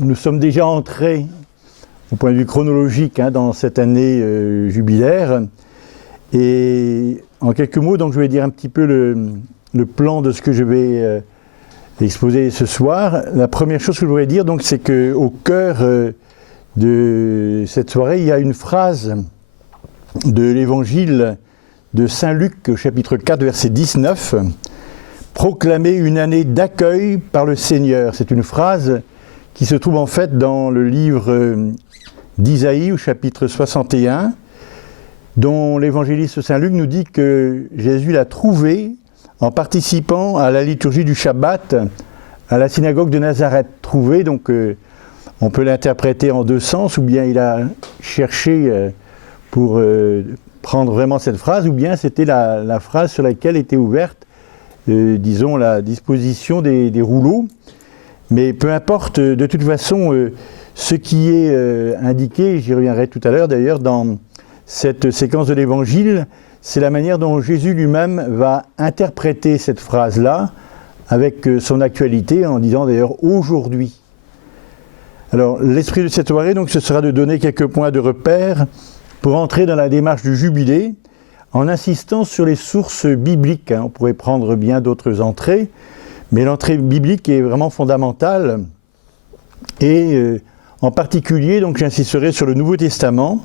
nous sommes déjà entrés, au point de vue chronologique, dans cette année jubilaire. Et en quelques mots, donc, je vais dire un petit peu le plan de ce que je vais exposer ce soir. La première chose que je voudrais dire, donc, c'est qu'au cœur de cette soirée, il y a une phrase de l'évangile de Saint Luc, au chapitre 4, verset 19, « Proclamer une année d'accueil par le Seigneur ». C'est une phrase qui se trouve en fait dans le livre d'Isaïe, au chapitre 61, dont l'évangéliste Saint Luc nous dit que Jésus l'a trouvé en participant à la liturgie du Shabbat à la synagogue de Nazareth. Trouvé, donc on peut l'interpréter en deux sens, ou bien il a cherché pour prendre vraiment cette phrase, ou bien c'était la phrase sur laquelle était ouverte, disons, la disposition des rouleaux. Mais peu importe, de toute façon, ce qui est indiqué, j'y reviendrai tout à l'heure d'ailleurs, dans cette séquence de l'Évangile, c'est la manière dont Jésus lui-même va interpréter cette phrase-là avec son actualité, en disant d'ailleurs « aujourd'hui ». Alors, l'esprit de cette soirée, donc, ce sera de donner quelques points de repère pour entrer dans la démarche du jubilé, en insistant sur les sources bibliques. On pourrait prendre bien d'autres entrées, mais l'entrée biblique est vraiment fondamentale. Et en particulier, donc, j'insisterai sur le Nouveau Testament.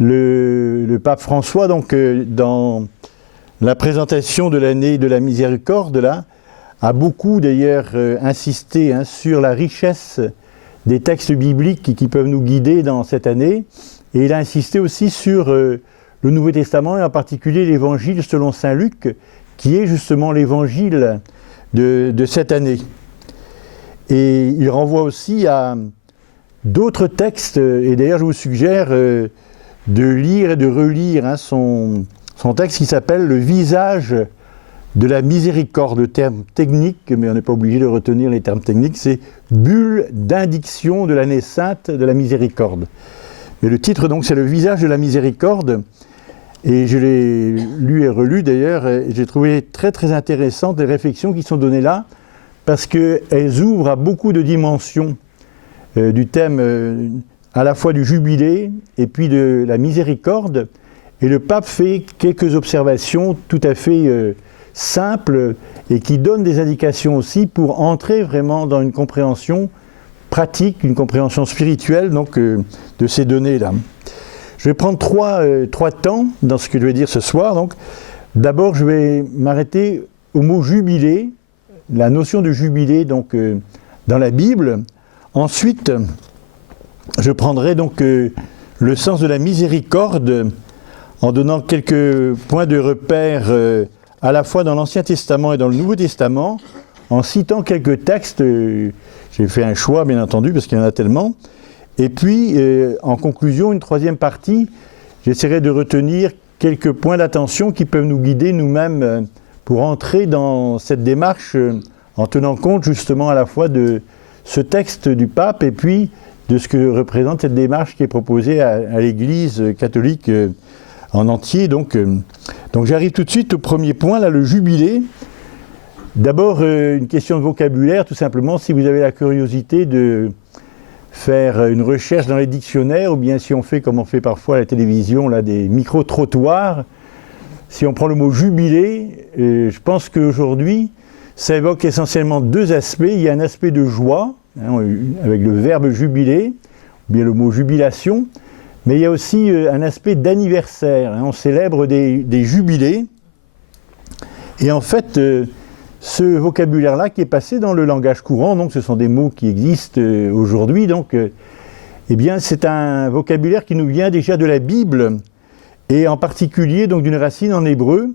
Le pape François, donc, dans la présentation de l'année de la miséricorde, là, a beaucoup d'ailleurs insisté sur la richesse des textes bibliques qui peuvent nous guider dans cette année. Et il a insisté aussi sur le Nouveau Testament, et en particulier l'Évangile selon Saint Luc, qui est justement l'Évangile de cette année. Et il renvoie aussi à d'autres textes, et d'ailleurs je vous suggère de lire et de relire son texte qui s'appelle « Le visage de la miséricorde ». Le terme technique, mais on n'est pas obligé de retenir les termes techniques, c'est « bulle d'indiction de l'année sainte de la miséricorde ». Mais le titre, donc, c'est « Le visage de la miséricorde ». Et je l'ai lu et relu d'ailleurs, et j'ai trouvé très très intéressantes les réflexions qui sont données là, parce qu'elles ouvrent à beaucoup de dimensions du thème à la fois du jubilé et puis de la miséricorde. Et le pape fait quelques observations tout à fait simples et qui donnent des indications aussi pour entrer vraiment dans une compréhension pratique, une compréhension spirituelle donc, de ces données-là. Je vais prendre trois temps dans ce que je vais dire ce soir. Donc, d'abord, je vais m'arrêter au mot jubilé, la notion de jubilé donc, dans la Bible. Ensuite, je prendrai donc le sens de la miséricorde en donnant quelques points de repère à la fois dans l'Ancien Testament et dans le Nouveau Testament, en citant quelques textes. J'ai fait un choix, bien entendu, parce qu'il y en a tellement. Et puis, en conclusion, une troisième partie, j'essaierai de retenir quelques points d'attention qui peuvent nous guider nous-mêmes pour entrer dans cette démarche en tenant compte justement à la fois de ce texte du pape et puis de ce que représente cette démarche qui est proposée à l'Église catholique en entier. Donc j'arrive tout de suite au premier point, là, le jubilé. D'abord, une question de vocabulaire, tout simplement, si vous avez la curiosité de faire une recherche dans les dictionnaires, ou bien si on fait comme on fait parfois à la télévision, là, des micro-trottoirs, si on prend le mot jubilé, je pense qu'aujourd'hui, ça évoque essentiellement deux aspects. Il y a un aspect de joie, avec le verbe jubilé, ou bien le mot jubilation, mais il y a aussi un aspect d'anniversaire. On célèbre des jubilés. Et en fait, ce vocabulaire-là qui est passé dans le langage courant, donc ce sont des mots qui existent aujourd'hui, donc eh bien c'est un vocabulaire qui nous vient déjà de la Bible, et en particulier donc d'une racine en hébreu,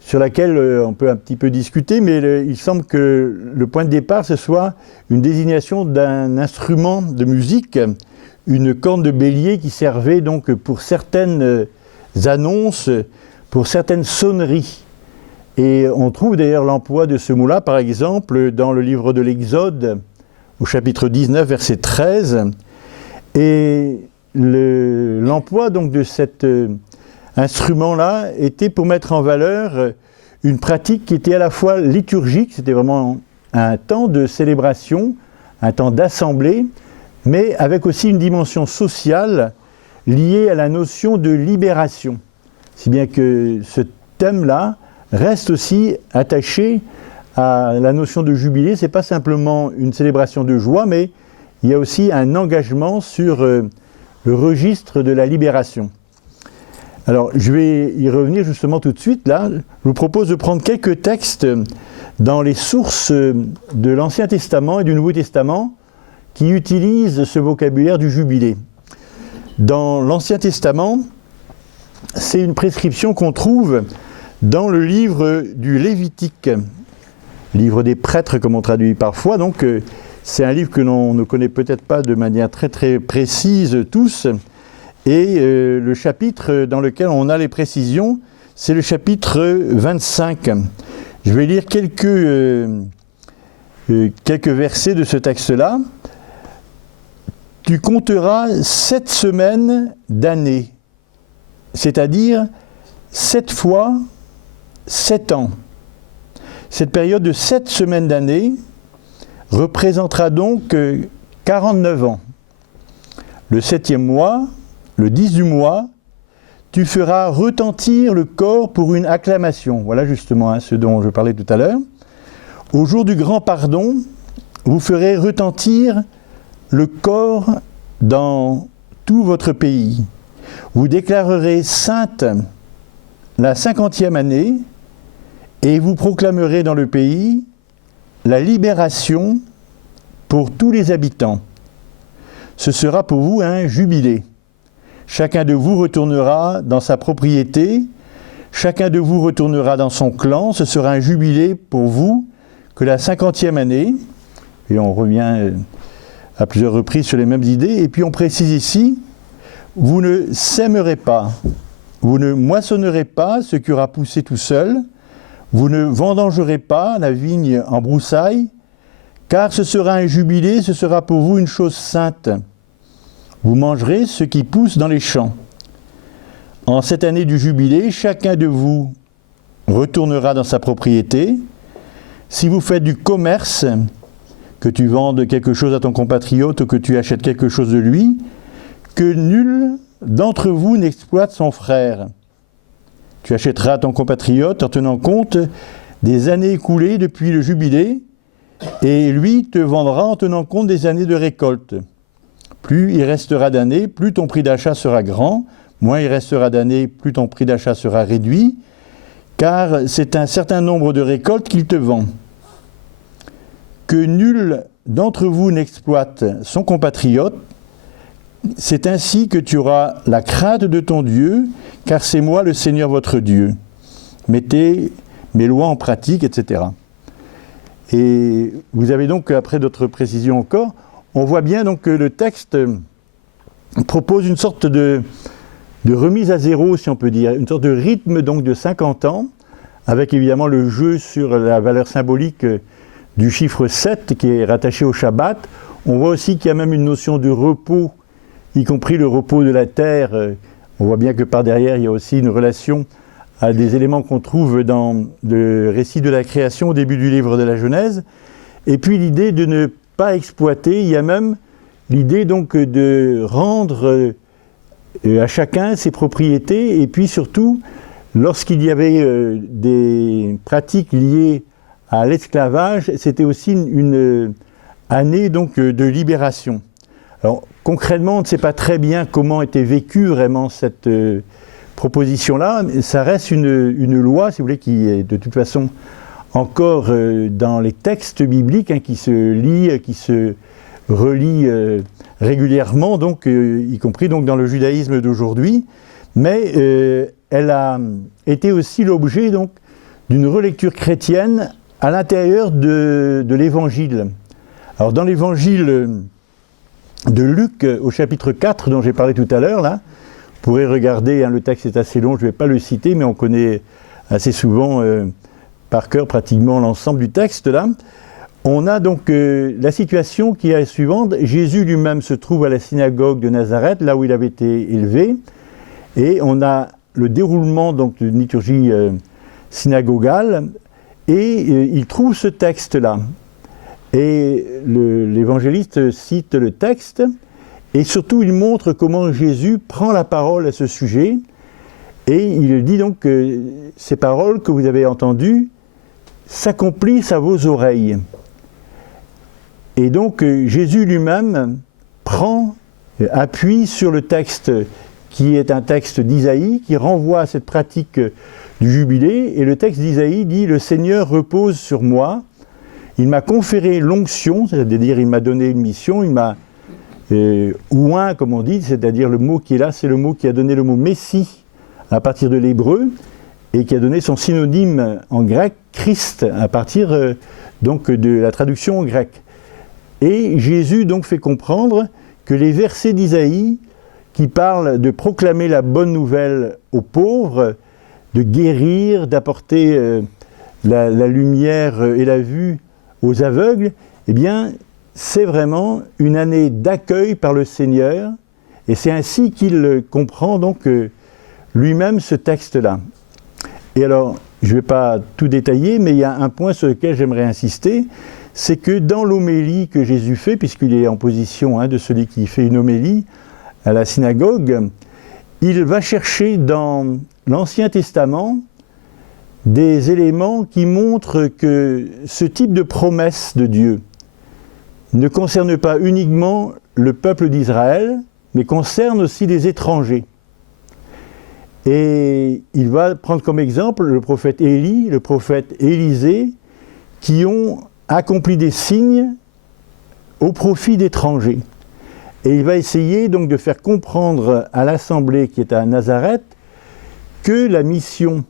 sur laquelle on peut un petit peu discuter, mais il semble que le point de départ, ce soit une désignation d'un instrument de musique, une corne de bélier qui servait donc pour certaines annonces, pour certaines sonneries. Et on trouve d'ailleurs l'emploi de ce mot-là, par exemple, dans le livre de l'Exode, au chapitre 19, verset 13. Et l'emploi donc de cet instrument-là était pour mettre en valeur une pratique qui était à la fois liturgique, c'était vraiment un temps de célébration, un temps d'assemblée, mais avec aussi une dimension sociale liée à la notion de libération. Si bien que ce thème-là reste aussi attaché à la notion de jubilé. Ce n'est pas simplement une célébration de joie, mais il y a aussi un engagement sur le registre de la libération. Alors, je vais y revenir justement tout de suite. Là, je vous propose de prendre quelques textes dans les sources de l'Ancien Testament et du Nouveau Testament qui utilisent ce vocabulaire du jubilé. Dans l'Ancien Testament, c'est une prescription qu'on trouve dans le livre du Lévitique, livre des prêtres comme on traduit parfois. Donc, c'est un livre que l'on ne connaît peut-être pas de manière très très précise tous. Et le chapitre dans lequel on a les précisions, c'est le chapitre 25. Je vais lire quelques versets de ce texte-là. Tu compteras 7 semaines d'année, c'est-à-dire 7 fois 7 ans. Cette période de 7 semaines d'année représentera donc 49 ans. Le 7e mois, le 10 du mois, tu feras retentir le corps pour une acclamation. Voilà justement ce dont je parlais tout à l'heure. Au jour du grand pardon, vous ferez retentir le corps dans tout votre pays. Vous déclarerez sainte la 50e année et vous proclamerez dans le pays la libération pour tous les habitants. Ce sera pour vous un jubilé. Chacun de vous retournera dans sa propriété, chacun de vous retournera dans son clan, ce sera un jubilé pour vous que la 50e année, et on revient à plusieurs reprises sur les mêmes idées, et puis on précise ici, vous ne sèmerez pas, vous ne moissonnerez pas ce qui aura poussé tout seul, vous ne vendangerez pas la vigne en broussailles, car ce sera un jubilé, ce sera pour vous une chose sainte. Vous mangerez ce qui pousse dans les champs. En cette année du jubilé, chacun de vous retournera dans sa propriété. Si vous faites du commerce, que tu vendes quelque chose à ton compatriote ou que tu achètes quelque chose de lui, que nul d'entre vous n'exploite son frère. Tu achèteras à ton compatriote en tenant compte des années écoulées depuis le jubilé, et lui te vendra en tenant compte des années de récolte. Plus il restera d'années, plus ton prix d'achat sera grand, moins il restera d'années, plus ton prix d'achat sera réduit, car c'est un certain nombre de récoltes qu'il te vend. Que nul d'entre vous n'exploite son compatriote, c'est ainsi que tu auras la crainte de ton Dieu, car c'est moi le Seigneur votre Dieu. Mettez mes lois en pratique, etc. Et vous avez donc, après d'autres précisions encore, on voit bien donc que le texte propose une sorte de remise à zéro, si on peut dire, une sorte de rythme donc de 50 ans, avec évidemment le jeu sur la valeur symbolique du chiffre 7 qui est rattaché au Shabbat. On voit aussi qu'il y a même une notion de repos, y compris le repos de la terre. On voit bien que par derrière, il y a aussi une relation à des éléments qu'on trouve dans le récit de la création au début du livre de la Genèse. Et puis l'idée de ne pas exploiter, il y a même l'idée donc de rendre à chacun ses propriétés, et puis surtout, lorsqu'il y avait des pratiques liées à l'esclavage, c'était aussi une année donc de libération. Alors concrètement, on ne sait pas très bien comment était vécue vraiment cette proposition-là, mais ça reste une loi, si vous voulez, qui est de toute façon encore dans les textes bibliques, qui se lit, qui se relit régulièrement, donc, y compris donc, dans le judaïsme d'aujourd'hui, mais elle a été aussi l'objet donc d'une relecture chrétienne à l'intérieur de l'Évangile. Alors dans l'Évangile de Luc, au chapitre 4, dont j'ai parlé tout à l'heure, là, vous pourrez regarder, le texte est assez long, je ne vais pas le citer, mais on connaît assez souvent par cœur pratiquement l'ensemble du texte là. On a donc la situation qui est la suivante. Jésus lui-même se trouve à la synagogue de Nazareth, là où il avait été élevé, et on a le déroulement donc d'une liturgie synagogale, et il trouve ce texte-là. Et l'évangéliste cite le texte, et surtout il montre comment Jésus prend la parole à ce sujet, et il dit donc que ces paroles que vous avez entendues s'accomplissent à vos oreilles. Et donc Jésus lui-même prend appui sur le texte qui est un texte d'Isaïe, qui renvoie à cette pratique du jubilé, et le texte d'Isaïe dit « Le Seigneur repose sur moi, il m'a conféré l'onction », c'est-à-dire il m'a donné une mission, il m'a oint, comme on dit, c'est-à-dire le mot qui est là, c'est le mot qui a donné le mot « Messie » à partir de l'hébreu, et qui a donné son synonyme en grec, Christ, à partir donc de la traduction en grec. Et Jésus donc fait comprendre que les versets d'Isaïe qui parlent de proclamer la bonne nouvelle aux pauvres, de guérir, d'apporter la lumière et la vue aux aveugles, eh bien, c'est vraiment une année d'accueil par le Seigneur, et c'est ainsi qu'il comprend donc lui-même ce texte-là. Et alors, je ne vais pas tout détailler, mais il y a un point sur lequel j'aimerais insister, c'est que dans l'homélie que Jésus fait, puisqu'il est en position de celui qui fait une homélie à la synagogue, il va chercher dans l'Ancien Testament des éléments qui montrent que ce type de promesse de Dieu ne concerne pas uniquement le peuple d'Israël, mais concerne aussi les étrangers. Et il va prendre comme exemple le prophète Élie, le prophète Élisée, qui ont accompli des signes au profit d'étrangers. Et il va essayer donc de faire comprendre à l'assemblée qui est à Nazareth que la mission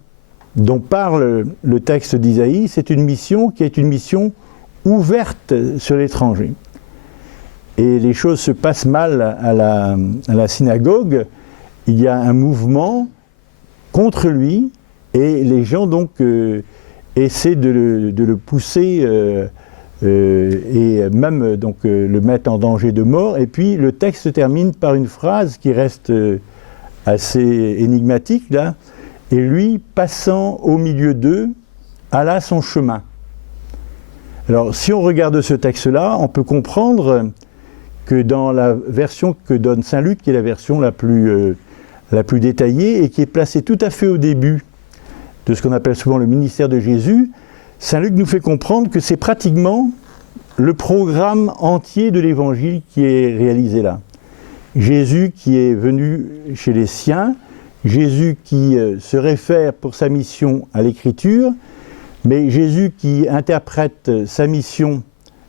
dont parle le texte d'Isaïe, c'est une mission qui est une mission ouverte sur l'étranger. Et les choses se passent mal à la synagogue, il y a un mouvement contre lui, et les gens donc essaient de le pousser et même donc le mettre en danger de mort. Et puis le texte se termine par une phrase qui reste assez énigmatique là. Et lui, passant au milieu d'eux, alla son chemin. Alors, si on regarde ce texte-là, on peut comprendre que dans la version que donne Saint Luc, qui est la version la plus détaillée et qui est placée tout à fait au début de ce qu'on appelle souvent le ministère de Jésus, Saint Luc nous fait comprendre que c'est pratiquement le programme entier de l'Évangile qui est réalisé là. Jésus qui est venu chez les siens, Jésus qui se réfère pour sa mission à l'Écriture, mais Jésus qui interprète sa mission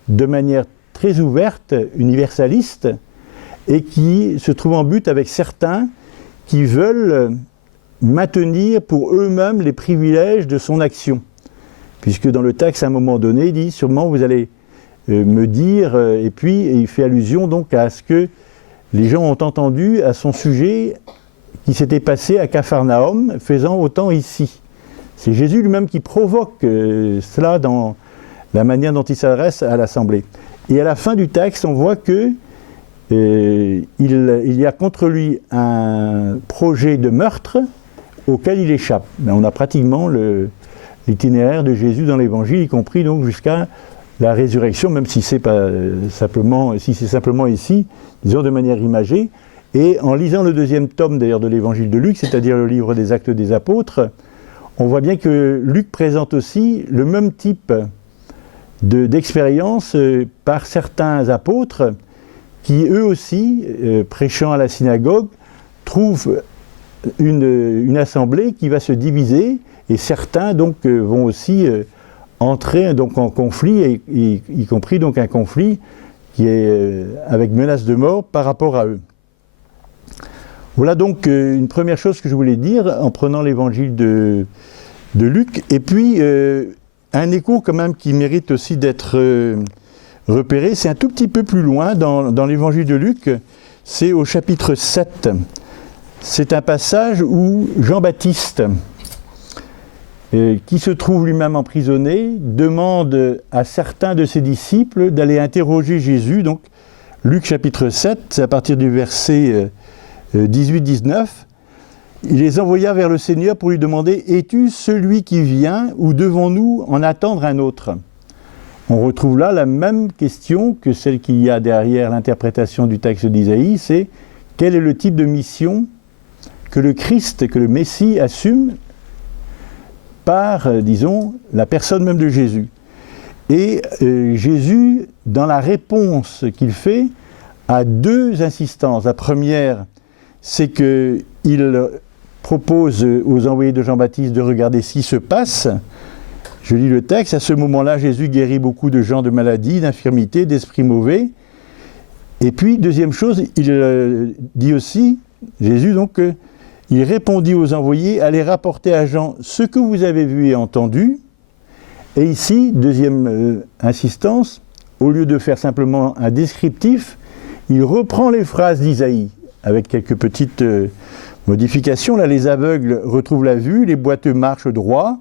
de manière très ouverte, universaliste, et qui se trouve en but avec certains qui veulent maintenir pour eux-mêmes les privilèges de son action. Puisque dans le texte, à un moment donné, il dit « Sûrement vous allez me dire », et puis il fait allusion donc à ce que les gens ont entendu à son sujet qui s'était passé à Capharnaüm, faisant autant ici. C'est Jésus lui-même qui provoque cela dans la manière dont il s'adresse à l'assemblée. Et à la fin du texte, on voit que il y a contre lui un projet de meurtre auquel il échappe. Mais on a pratiquement l'itinéraire de Jésus dans l'Évangile, y compris donc jusqu'à la résurrection, même si c'est simplement ici, disons de manière imagée. Et en lisant le deuxième tome d'ailleurs de l'Évangile de Luc, c'est-à-dire le livre des Actes des Apôtres, on voit bien que Luc présente aussi le même type d'expérience par certains apôtres qui eux aussi, prêchant à la synagogue, trouvent une assemblée qui va se diviser, et certains donc vont aussi entrer donc en conflit, y compris donc un conflit qui est avec menace de mort par rapport à eux. Voilà donc une première chose que je voulais dire en prenant l'évangile de Luc, et puis un écho quand même qui mérite aussi d'être repéré, c'est un tout petit peu plus loin dans l'évangile de Luc, c'est au chapitre 7. C'est un passage où Jean-Baptiste, qui se trouve lui-même emprisonné, demande à certains de ses disciples d'aller interroger Jésus. Donc Luc chapitre 7, c'est à partir du verset 18-19, il les envoya vers le Seigneur pour lui demander « Es-tu celui qui vient ou devons-nous en attendre un autre ?» on retrouve là la même question que celle qu'il y a derrière l'interprétation du texte d'Isaïe, c'est quel est le type de mission que le Christ, que le Messie assume par, disons, la personne même de Jésus. Et Jésus, dans la réponse qu'il fait, a deux insistances. La première, c'est qu'il propose aux envoyés de Jean-Baptiste de regarder ce qui se passe. Je lis le texte. À ce moment-là, Jésus guérit beaucoup de gens de maladies, d'infirmités, d'esprits mauvais. Et puis, deuxième chose, il dit aussi, Jésus, donc, il répondit aux envoyés, allez rapporter à Jean ce que vous avez vu et entendu. Et ici, deuxième insistance, au lieu de faire simplement un descriptif, il reprend les phrases d'Isaïe, avec quelques petites modifications. Là, les aveugles retrouvent la vue, les boiteux marchent droit,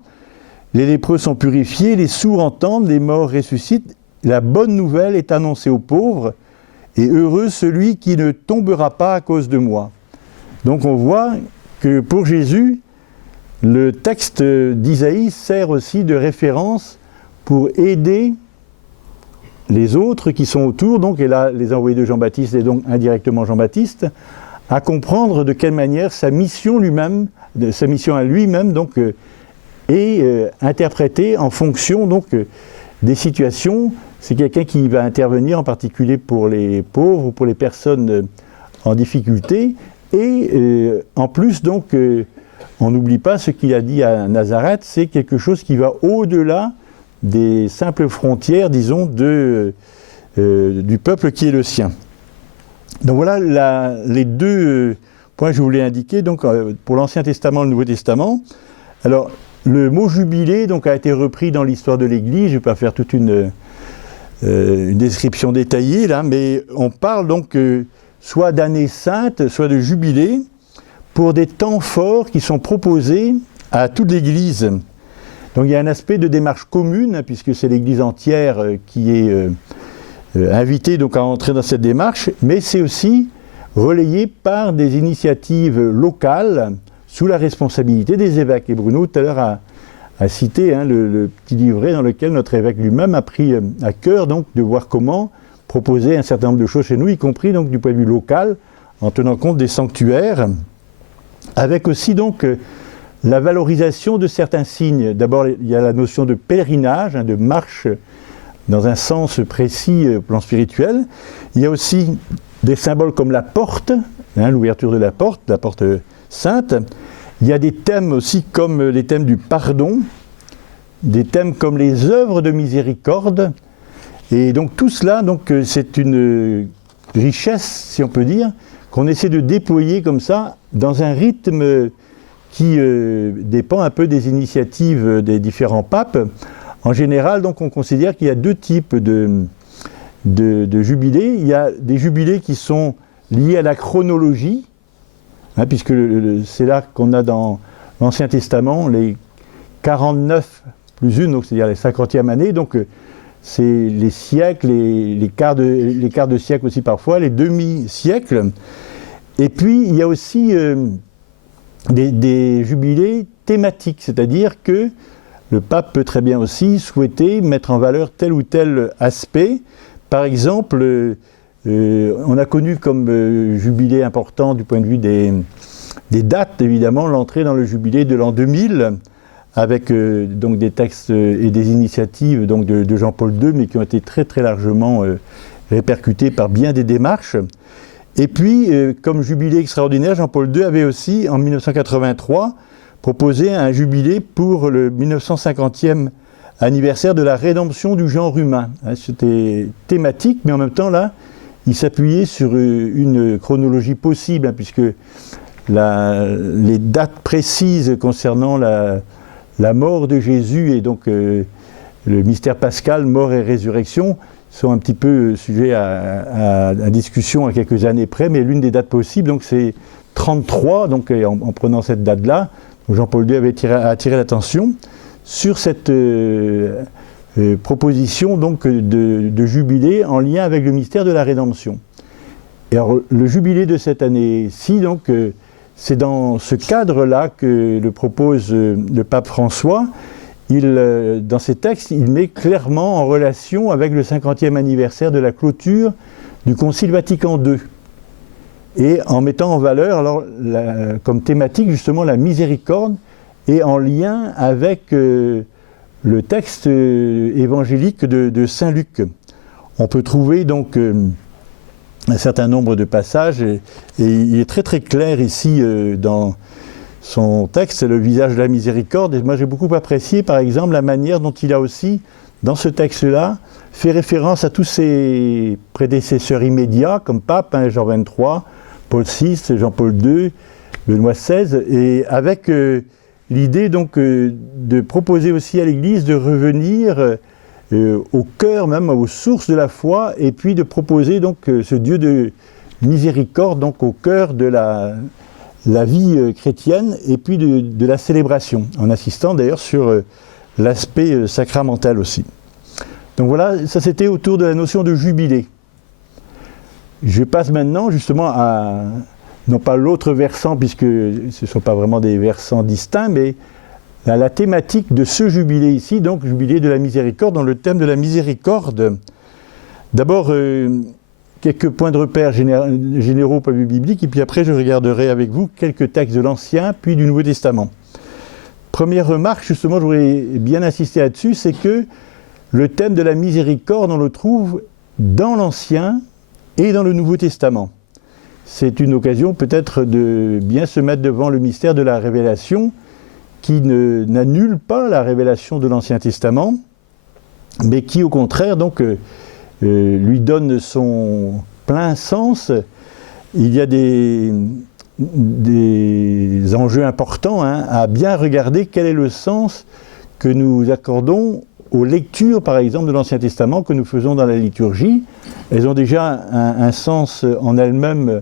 les lépreux sont purifiés, les sourds entendent, les morts ressuscitent. La bonne nouvelle est annoncée aux pauvres, et heureux celui qui ne tombera pas à cause de moi. Donc on voit que pour Jésus, le texte d'Isaïe sert aussi de référence pour aider les autres qui sont autour, donc, et là les envoyés de Jean-Baptiste et donc indirectement Jean-Baptiste, à comprendre de quelle manière sa mission à lui-même donc, est interprétée en fonction donc, des situations. C'est quelqu'un qui va intervenir en particulier pour les pauvres ou pour les personnes en difficulté. Et en plus, donc, on n'oublie pas ce qu'il a dit à Nazareth, c'est quelque chose qui va au-delà des simples frontières, disons, du peuple qui est le sien. Donc voilà les deux points que je voulais indiquer donc, pour l'Ancien Testament et le Nouveau Testament. Alors, le mot jubilé donc, a été repris dans l'histoire de l'Église, je ne vais pas faire toute une description détaillée, là, mais on parle donc soit d'année sainte, soit de jubilé, pour des temps forts qui sont proposés à toute l'Église. Donc il y a un aspect de démarche commune, puisque c'est l'Église entière qui est invitée donc, à entrer dans cette démarche, mais c'est aussi relayé par des initiatives locales sous la responsabilité des évêques. Et Bruno, tout à l'heure, a cité le petit livret dans lequel notre évêque lui-même a pris à cœur donc, de voir comment proposer un certain nombre de choses chez nous, y compris donc, du point de vue local, en tenant compte des sanctuaires, avec aussi donc la valorisation de certains signes. D'abord, il y a la notion de pèlerinage, de marche dans un sens précis au plan spirituel. Il y a aussi des symboles comme la porte, l'ouverture de la porte sainte. Il y a des thèmes aussi comme les thèmes du pardon, des thèmes comme les œuvres de miséricorde. Et donc tout cela, donc, c'est une richesse, si on peut dire, qu'on essaie de déployer comme ça dans un rythme qui dépend un peu des initiatives des différents papes. En général, donc, on considère qu'il y a deux types de jubilés. Il y a des jubilés qui sont liés à la chronologie, puisque c'est là qu'on a dans l'Ancien Testament les 49 plus une, donc c'est-à-dire les 50e années. Donc c'est les siècles, les quarts de siècle aussi parfois, les demi-siècles. Et puis il y a aussi des jubilés thématiques, c'est-à-dire que le pape peut très bien aussi souhaiter mettre en valeur tel ou tel aspect. Par exemple, on a connu comme jubilé important du point de vue des dates, évidemment, l'entrée dans le jubilé de l'an 2000, avec donc des textes et des initiatives donc de Jean-Paul II, mais qui ont été très très largement répercutés par bien des démarches. Et puis, comme jubilé extraordinaire, Jean-Paul II avait aussi, en 1983, proposé un jubilé pour le 1950e anniversaire de la rédemption du genre humain. C'était thématique, mais en même temps, là, il s'appuyait sur une chronologie possible, puisque les dates précises concernant la mort de Jésus et donc le mystère pascal, mort et résurrection, sont un petit peu sujets à discussion à quelques années près, mais l'une des dates possibles, donc c'est 33, donc en prenant cette date-là, Jean-Paul II avait attiré l'attention sur cette proposition donc de jubilé en lien avec le mystère de la rédemption. Et alors le jubilé de cette année-ci, donc c'est dans ce cadre-là que le propose le pape François. dans ses textes, il met clairement en relation avec le 50e anniversaire de la clôture du Concile Vatican II. Et en mettant en valeur, alors, comme thématique, justement, la miséricorde, et en lien avec le texte évangélique de Saint Luc. On peut trouver donc un certain nombre de passages, et il est très très clair ici dans son texte, le visage de la miséricorde. Et moi j'ai beaucoup apprécié par exemple la manière dont il a aussi, dans ce texte-là, fait référence à tous ses prédécesseurs immédiats, comme Pape, Jean XXIII, Paul VI, Jean-Paul II, Benoît XVI, et avec l'idée donc de proposer aussi à l'Église de revenir au cœur, même aux sources de la foi, et puis de proposer donc ce Dieu de miséricorde donc au cœur de la vie chrétienne, et puis de la célébration, en insistant d'ailleurs sur l'aspect sacramental aussi. Donc voilà, ça c'était autour de la notion de jubilé. Je passe maintenant justement à, non pas l'autre versant, puisque ce ne sont pas vraiment des versants distincts, mais à la thématique de ce jubilé ici, donc jubilé de la miséricorde, dans le thème de la miséricorde. D'abord, quelques points de repère généraux au point de vue biblique, et puis après je regarderai avec vous quelques textes de l'Ancien, puis du Nouveau Testament. Première remarque, justement, je voudrais bien insister là-dessus, c'est que le thème de la miséricorde, on le trouve dans l'Ancien et dans le Nouveau Testament. C'est une occasion peut-être de bien se mettre devant le mystère de la révélation, qui n'annule pas la révélation de l'Ancien Testament, mais qui au contraire donc lui donne son plein sens. Il y a des enjeux importants à bien regarder quel est le sens que nous accordons aux lectures, par exemple, de l'Ancien Testament que nous faisons dans la liturgie. Elles ont déjà un sens en elles-mêmes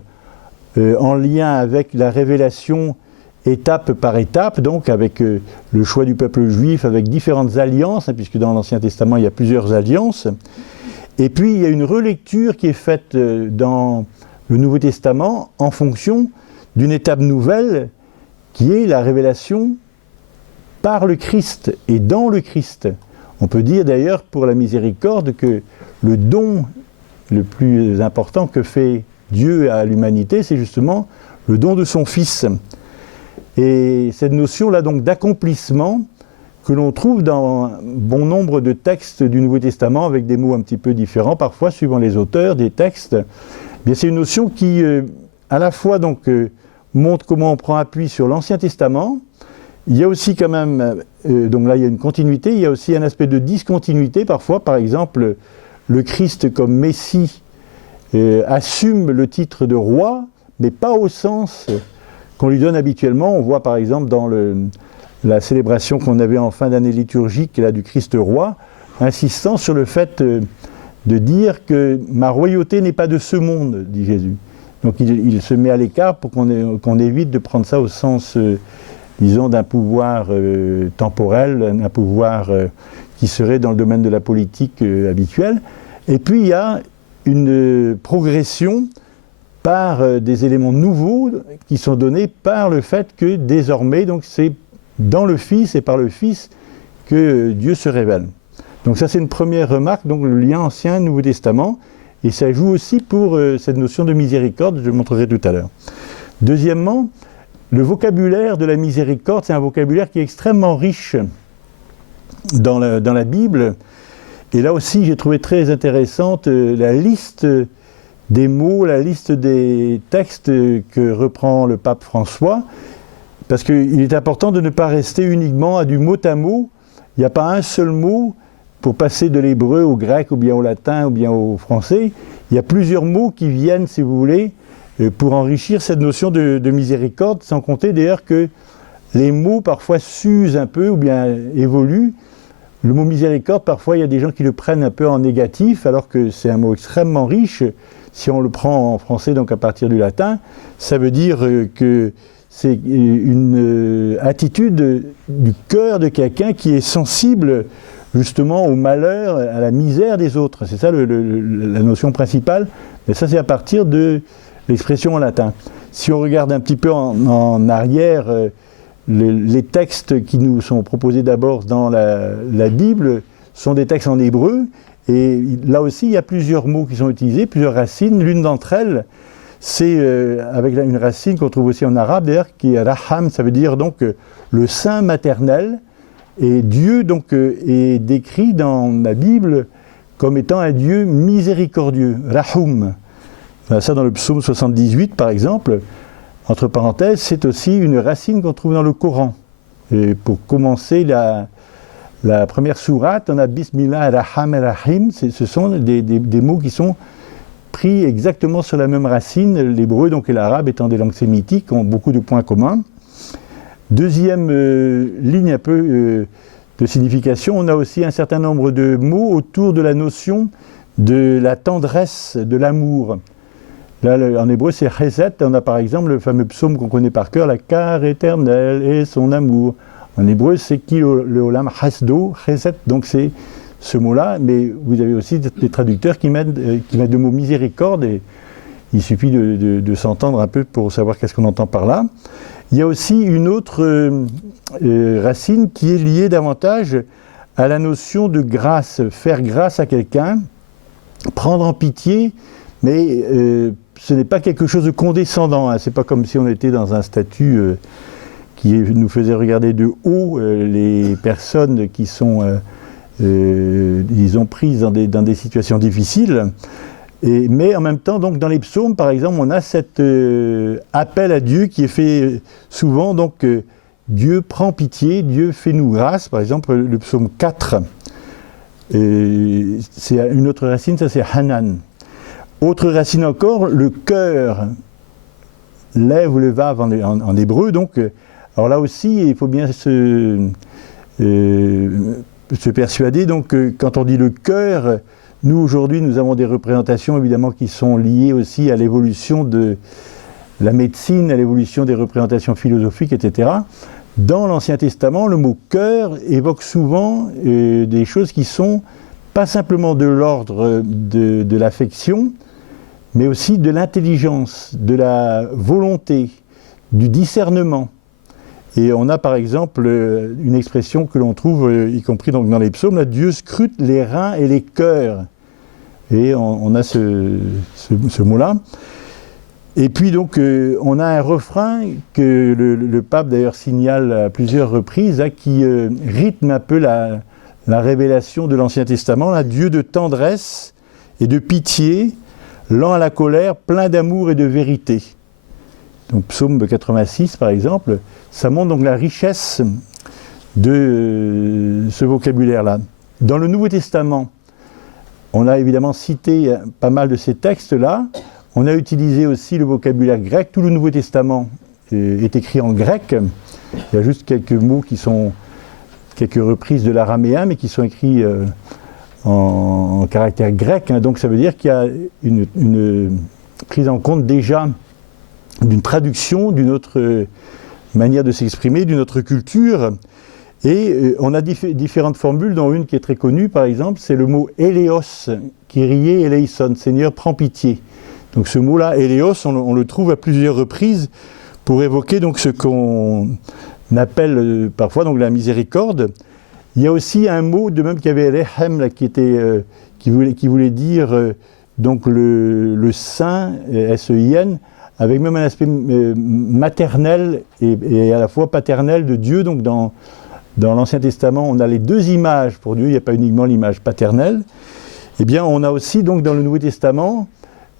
en lien avec la révélation étape par étape, donc avec le choix du peuple juif, avec différentes alliances, puisque dans l'Ancien Testament il y a plusieurs alliances. Et puis il y a une relecture qui est faite dans le Nouveau Testament en fonction d'une étape nouvelle qui est la révélation par le Christ et dans le Christ. On peut dire d'ailleurs pour la miséricorde que le don le plus important que fait Dieu à l'humanité, c'est justement le don de son Fils. Et cette notion-là donc d'accomplissement que l'on trouve dans bon nombre de textes du Nouveau Testament, avec des mots un petit peu différents parfois, suivant les auteurs des textes, eh bien c'est une notion qui à la fois donc montre comment on prend appui sur l'Ancien Testament. Il y a aussi quand même, donc là il y a une continuité, il y a aussi un aspect de discontinuité parfois, par exemple le Christ comme Messie assume le titre de roi, mais pas au sens qu'on lui donne habituellement. On voit par exemple dans la célébration qu'on avait en fin d'année liturgique là, du Christ roi, insistant sur le fait de dire que ma royauté n'est pas de ce monde, dit Jésus. Donc il se met à l'écart pour qu'on évite de prendre ça au sens, disons, d'un pouvoir temporel, un pouvoir qui serait dans le domaine de la politique habituelle. Et puis il y a une progression par des éléments nouveaux qui sont donnés par le fait que désormais, donc c'est dans le Fils et par le Fils que Dieu se révèle. Donc ça c'est une première remarque, donc le lien Ancien Nouveau Testament, et ça joue aussi pour cette notion de miséricorde, je le montrerai tout à l'heure. Deuxièmement, le vocabulaire de la miséricorde, c'est un vocabulaire qui est extrêmement riche dans la Bible, et là aussi j'ai trouvé très intéressante la liste des mots, la liste des textes que reprend le pape François, parce qu'il est important de ne pas rester uniquement à du mot à mot. Il n'y a pas un seul mot pour passer de l'hébreu au grec, ou bien au latin, ou bien au français. Il y a plusieurs mots qui viennent, si vous voulez, pour enrichir cette notion de miséricorde, sans compter d'ailleurs que les mots parfois s'usent un peu, ou bien évoluent. Le mot miséricorde, parfois il y a des gens qui le prennent un peu en négatif, alors que c'est un mot extrêmement riche. Si on le prend en français, donc à partir du latin, ça veut dire que c'est une attitude du cœur de quelqu'un qui est sensible justement au malheur, à la misère des autres. C'est ça la notion principale, mais ça c'est à partir de l'expression en latin. Si on regarde un petit peu en arrière, les textes qui nous sont proposés d'abord dans la Bible sont des textes en hébreu, et là aussi il y a plusieurs mots qui sont utilisés, plusieurs racines. L'une d'entre elles, c'est avec une racine qu'on trouve aussi en arabe d'ailleurs, qui est raham, ça veut dire donc le sein maternel, et Dieu donc est décrit dans la Bible comme étant un Dieu miséricordieux, rahum. On a ça dans le psaume 78 par exemple. Entre parenthèses, c'est aussi une racine qu'on trouve dans le Coran. Et pour commencer la première sourate, on a Bismillah Rahman Rahim, ce sont des mots qui sont pris exactement sur la même racine. L'hébreu donc et l'arabe étant des langues sémitiques ont beaucoup de points communs. Deuxième ligne un peu de signification, on a aussi un certain nombre de mots autour de la notion de la tendresse, de l'amour. Là, en hébreu, c'est chesed. On a par exemple le fameux psaume qu'on connaît par cœur, la car éternelle et son amour. En hébreu, c'est ki le olam chesdo, chesed. Donc c'est ce mot-là, mais vous avez aussi des traducteurs qui mettent le mot miséricorde, et il suffit de s'entendre un peu pour savoir qu'est-ce qu'on entend par là. Il y a aussi une autre racine qui est liée davantage à la notion de grâce, faire grâce à quelqu'un, prendre en pitié, mais ce n'est pas quelque chose de condescendant, hein. Ce n'est pas comme si on était dans un statut qui nous faisait regarder de haut les personnes qui sont, disons, prises dans des situations difficiles. Mais en même temps, donc, dans les psaumes, par exemple, on a cet appel à Dieu qui est fait souvent, donc Dieu prend pitié, Dieu fait-nous grâce. Par exemple, le psaume 4, c'est une autre racine, ça c'est Hanan. Autre racine encore, le cœur, lève ou le vav en hébreu. Donc, alors là aussi, il faut bien se persuader. Donc, quand on dit le cœur, nous aujourd'hui, nous avons des représentations évidemment qui sont liées aussi à l'évolution de la médecine, à l'évolution des représentations philosophiques, etc. Dans l'Ancien Testament, le mot cœur évoque souvent des choses qui sont pas simplement de l'ordre de l'affection, mais aussi de l'intelligence, de la volonté, du discernement. Et on a par exemple une expression que l'on trouve, y compris donc dans les psaumes, là, Dieu scrute les reins et les cœurs. Et on a ce mot-là. Et puis donc on a un refrain que le pape d'ailleurs signale à plusieurs reprises, là, qui rythme un peu la révélation de l'Ancien Testament, là, Dieu de tendresse et de pitié, lent à la colère, plein d'amour et de vérité. Donc psaume 86 par exemple, ça montre donc la richesse de ce vocabulaire-là. Dans le Nouveau Testament, on a évidemment cité pas mal de ces textes-là. On a utilisé aussi le vocabulaire grec. Tout le Nouveau Testament est écrit en grec. Il y a juste quelques mots qui sont quelques reprises de l'araméen, mais qui sont écrits en caractère grec. Donc ça veut dire qu'il y a une prise en compte déjà d'une traduction, d'une autre manière de s'exprimer, d'une autre culture. Et on a différentes formules, dont une qui est très connue, par exemple, c'est le mot « éléos », Kyrie eleison, Seigneur, prends pitié. Donc ce mot-là, éléos, on le trouve à plusieurs reprises pour évoquer donc ce qu'on appelle parfois donc la miséricorde. Il y a aussi un mot, de même qu'il y avait Rechem, là, qui voulait dire donc le saint, S-E-I-N, avec même un aspect maternel et à la fois paternel de Dieu. Donc dans l'Ancien Testament, on a les deux images pour Dieu, il n'y a pas uniquement l'image paternelle. Eh bien, on a aussi donc dans le Nouveau Testament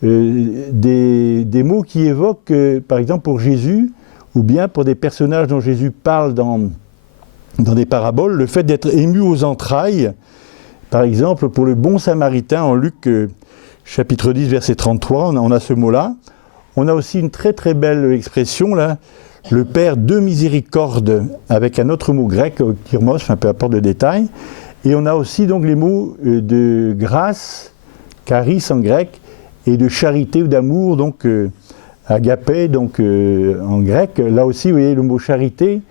des mots qui évoquent, par exemple pour Jésus, ou bien pour des personnages dont Jésus parle dans des paraboles, le fait d'être ému aux entrailles. Par exemple, pour le bon samaritain, en Luc chapitre 10, verset 33, on a ce mot-là. On a aussi une très très belle expression, là, le Père de miséricorde, avec un autre mot grec, kyrmos, enfin peu importe le détail. Et on a aussi donc les mots de grâce, charis en grec, et de charité ou d'amour, donc agapé, donc en grec. Là aussi, vous voyez, le mot charité,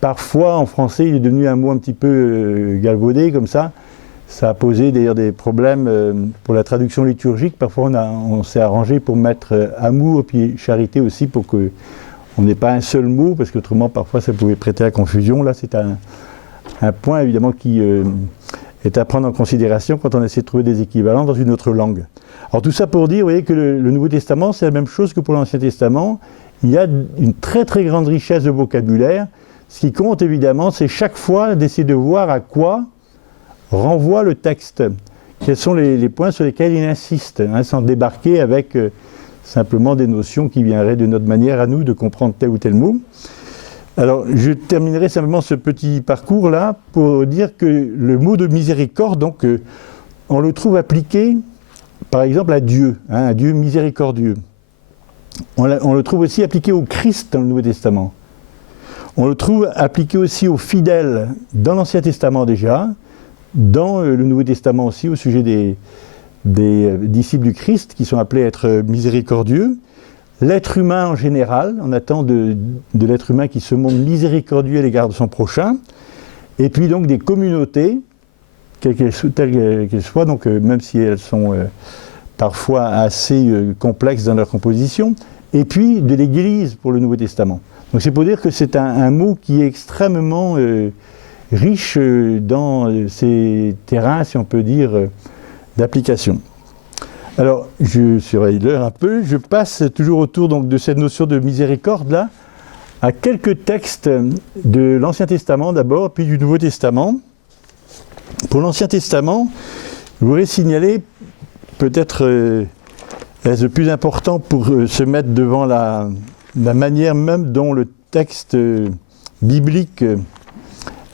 parfois en français, il est devenu un mot un petit peu galvaudé, comme ça. Ça a posé d'ailleurs des problèmes pour la traduction liturgique. Parfois, on s'est arrangé pour mettre amour, puis charité aussi, pour qu'on on n'est pas un seul mot, parce qu'autrement parfois ça pouvait prêter à confusion. Là c'est un point évidemment qui est à prendre en considération quand on essaie de trouver des équivalents dans une autre langue. Alors tout ça pour dire, vous voyez, que le Nouveau Testament, c'est la même chose que pour l'Ancien Testament. Il y a une très très grande richesse de vocabulaire. Ce qui compte évidemment, c'est chaque fois d'essayer de voir à quoi renvoie le texte. Quels sont les points sur lesquels il insiste, sans débarquer avec simplement des notions qui viendraient de notre manière à nous de comprendre tel ou tel mot. Alors, je terminerai simplement ce petit parcours-là pour dire que le mot de miséricorde, donc, on le trouve appliqué, par exemple, à Dieu, un Dieu miséricordieux. On le trouve aussi appliqué au Christ dans le Nouveau Testament. On le trouve appliqué aussi aux fidèles dans l'Ancien Testament déjà, dans le Nouveau Testament aussi, au sujet des disciples du Christ, qui sont appelés à être miséricordieux. L'être humain en général, on attend de l'être humain qui se montre miséricordieux à l'égard de son prochain. Et puis donc des communautés, telles qu'elles soient, donc même si elles sont parfois assez complexes dans leur composition. Et puis de l'Église pour le Nouveau Testament. Donc c'est pour dire que c'est un mot qui est extrêmement riche dans ces terrains, si on peut dire, d'application. Alors, je surveille l'heure un peu, je passe toujours autour donc, de cette notion de miséricorde là, à quelques textes de l'Ancien Testament d'abord, puis du Nouveau Testament. Pour l'Ancien Testament, je voudrais signaler, peut-être est-ce le plus important pour se mettre devant la manière même dont le texte biblique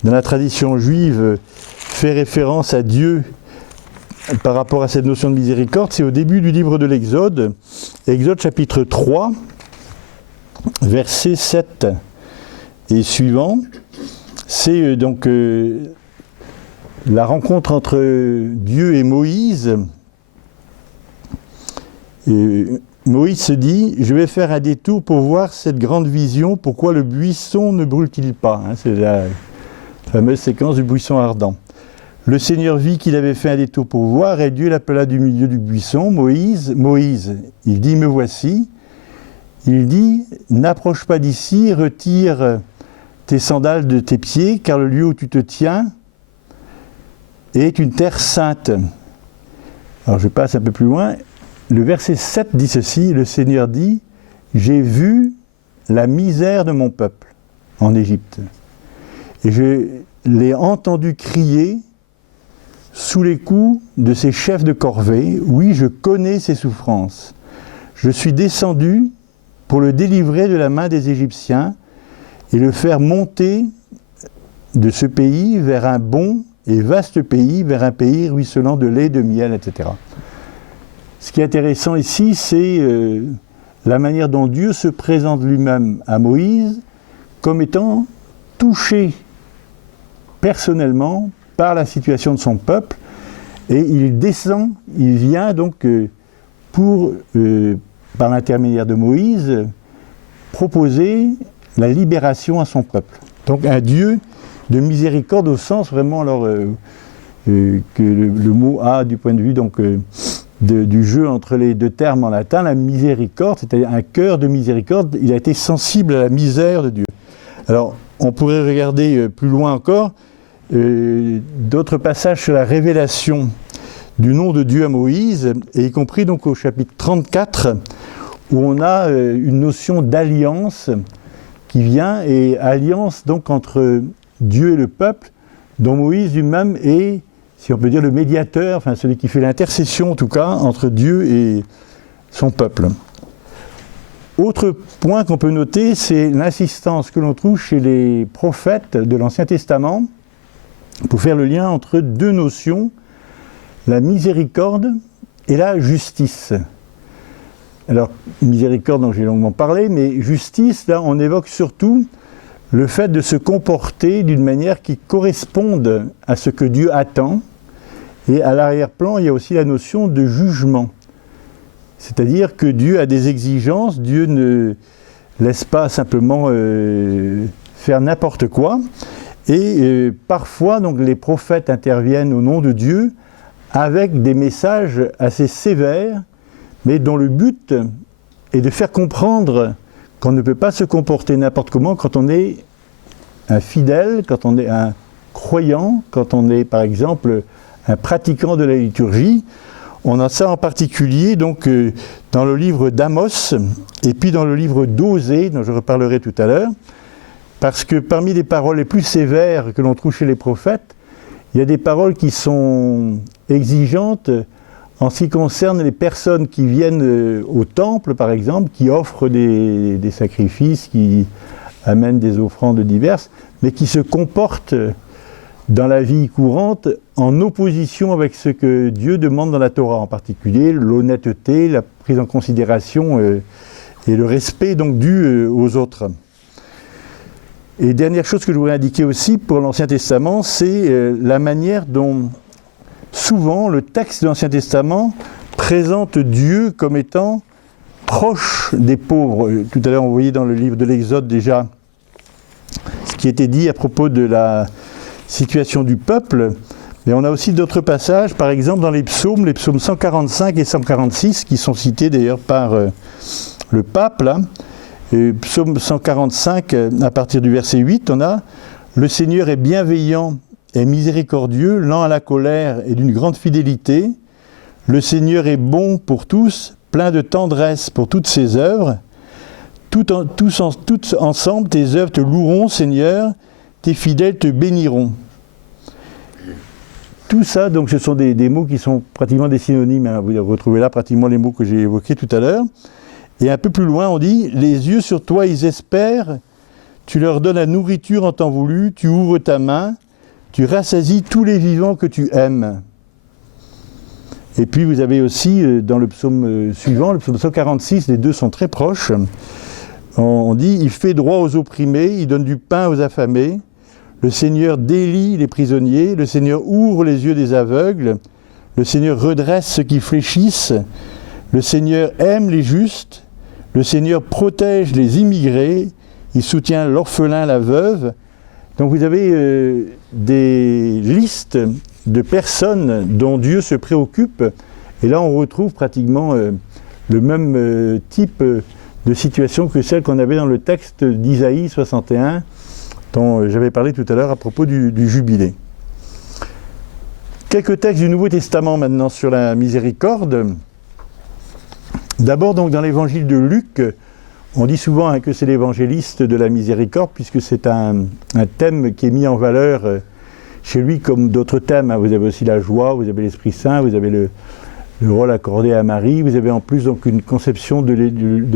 dans la tradition juive fait référence à Dieu par rapport à cette notion de miséricorde, c'est au début du livre de l'Exode, Exode chapitre 3, versets 7 et suivants. C'est donc la rencontre entre Dieu et Moïse. Moïse se dit, je vais faire un détour pour voir cette grande vision, pourquoi le buisson ne brûle-t-il pas, c'est la fameuse séquence du buisson ardent. Le Seigneur vit qu'il avait fait un détour pour voir, et Dieu l'appela du milieu du buisson, Moïse, Moïse. Il dit, me voici. Il dit, n'approche pas d'ici, retire tes sandales de tes pieds, car le lieu où tu te tiens est une terre sainte. Alors je passe un peu plus loin. Le verset 7 dit ceci, le Seigneur dit, j'ai vu la misère de mon peuple en Égypte. Et je l'ai entendu crier sous les coups de ses chefs de corvée. Oui, je connais ses souffrances. Je suis descendu pour le délivrer de la main des Égyptiens et le faire monter de ce pays vers un bon et vaste pays, vers un pays ruisselant de lait, de miel, etc. Ce qui est intéressant ici, c'est la manière dont Dieu se présente lui-même à Moïse comme étant touché personnellement par la situation de son peuple, et il descend, il vient donc pour, par l'intermédiaire de Moïse, proposer la libération à son peuple. Donc un Dieu de miséricorde au sens vraiment alors, que le mot a du point de vue donc, du jeu entre les deux termes en latin, la miséricorde, c'est-à-dire un cœur de miséricorde, il a été sensible à la misère de Dieu. Alors on pourrait regarder plus loin encore, d'autres passages sur la révélation du nom de Dieu à Moïse, et y compris donc au chapitre 34, où on a une notion d'alliance qui vient, et alliance donc entre Dieu et le peuple, dont Moïse lui-même est, si on peut dire, le médiateur, enfin celui qui fait l'intercession en tout cas, entre Dieu et son peuple. Autre point qu'on peut noter, c'est l'insistance que l'on trouve chez les prophètes de l'Ancien Testament, pour faire le lien entre deux notions, la miséricorde et la justice. Alors, miséricorde, dont j'ai longuement parlé, mais justice, là, on évoque surtout le fait de se comporter d'une manière qui corresponde à ce que Dieu attend. Et à l'arrière-plan, il y a aussi la notion de jugement. C'est-à-dire que Dieu a des exigences, Dieu ne laisse pas simplement faire n'importe quoi. Et parfois, donc, les prophètes interviennent au nom de Dieu avec des messages assez sévères, mais dont le but est de faire comprendre qu'on ne peut pas se comporter n'importe comment quand on est un fidèle, quand on est un croyant, quand on est par exemple un pratiquant de la liturgie. On a ça en particulier donc dans le livre d'Amos et puis dans le livre d'Osée, dont je reparlerai tout à l'heure, parce que parmi les paroles les plus sévères que l'on trouve chez les prophètes, il y a des paroles qui sont exigeantes en ce qui concerne les personnes qui viennent au temple, par exemple, qui offrent des sacrifices, qui amènent des offrandes diverses, mais qui se comportent dans la vie courante en opposition avec ce que Dieu demande dans la Torah, en particulier l'honnêteté, la prise en considération et le respect donc dû aux autres. Et dernière chose que je voudrais indiquer aussi pour l'Ancien Testament, c'est la manière dont souvent le texte de l'Ancien Testament présente Dieu comme étant proche des pauvres. Tout à l'heure on voyait dans le livre de l'Exode déjà ce qui était dit à propos de la situation du peuple, mais on a aussi d'autres passages, par exemple dans les psaumes 145 et 146, qui sont cités d'ailleurs par le pape, là. Et psaume 145, à partir du verset 8, on a « Le Seigneur est bienveillant et miséricordieux, lent à la colère et d'une grande fidélité. Le Seigneur est bon pour tous, plein de tendresse pour toutes ses œuvres. Tous ensemble, tes œuvres te loueront, Seigneur, tes fidèles te béniront. » Tout ça, donc, ce sont des mots qui sont pratiquement des synonymes. Hein. Vous retrouvez là pratiquement les mots que j'ai évoqués tout à l'heure. Et un peu plus loin, on dit « Les yeux sur toi, ils espèrent, tu leur donnes la nourriture en temps voulu, tu ouvres ta main, tu rassasies tous les vivants que tu aimes. » Et puis vous avez aussi, dans le psaume suivant, le psaume 146, les deux sont très proches, on dit « Il fait droit aux opprimés, il donne du pain aux affamés, le Seigneur délie les prisonniers, le Seigneur ouvre les yeux des aveugles, le Seigneur redresse ceux qui fléchissent, le Seigneur aime les justes, le Seigneur protège les immigrés, il soutient l'orphelin, la veuve. » Donc vous avez des listes de personnes dont Dieu se préoccupe, et là on retrouve pratiquement le même type de situation que celle qu'on avait dans le texte d'Isaïe 61, dont j'avais parlé tout à l'heure à propos du jubilé. Quelques textes du Nouveau Testament maintenant sur la miséricorde. D'abord, donc, dans l'évangile de Luc, on dit souvent que c'est l'évangéliste de la miséricorde, puisque c'est un thème qui est mis en valeur chez lui comme d'autres thèmes. Vous avez aussi la joie, vous avez l'Esprit Saint, vous avez le rôle accordé à Marie, vous avez en plus donc une conception de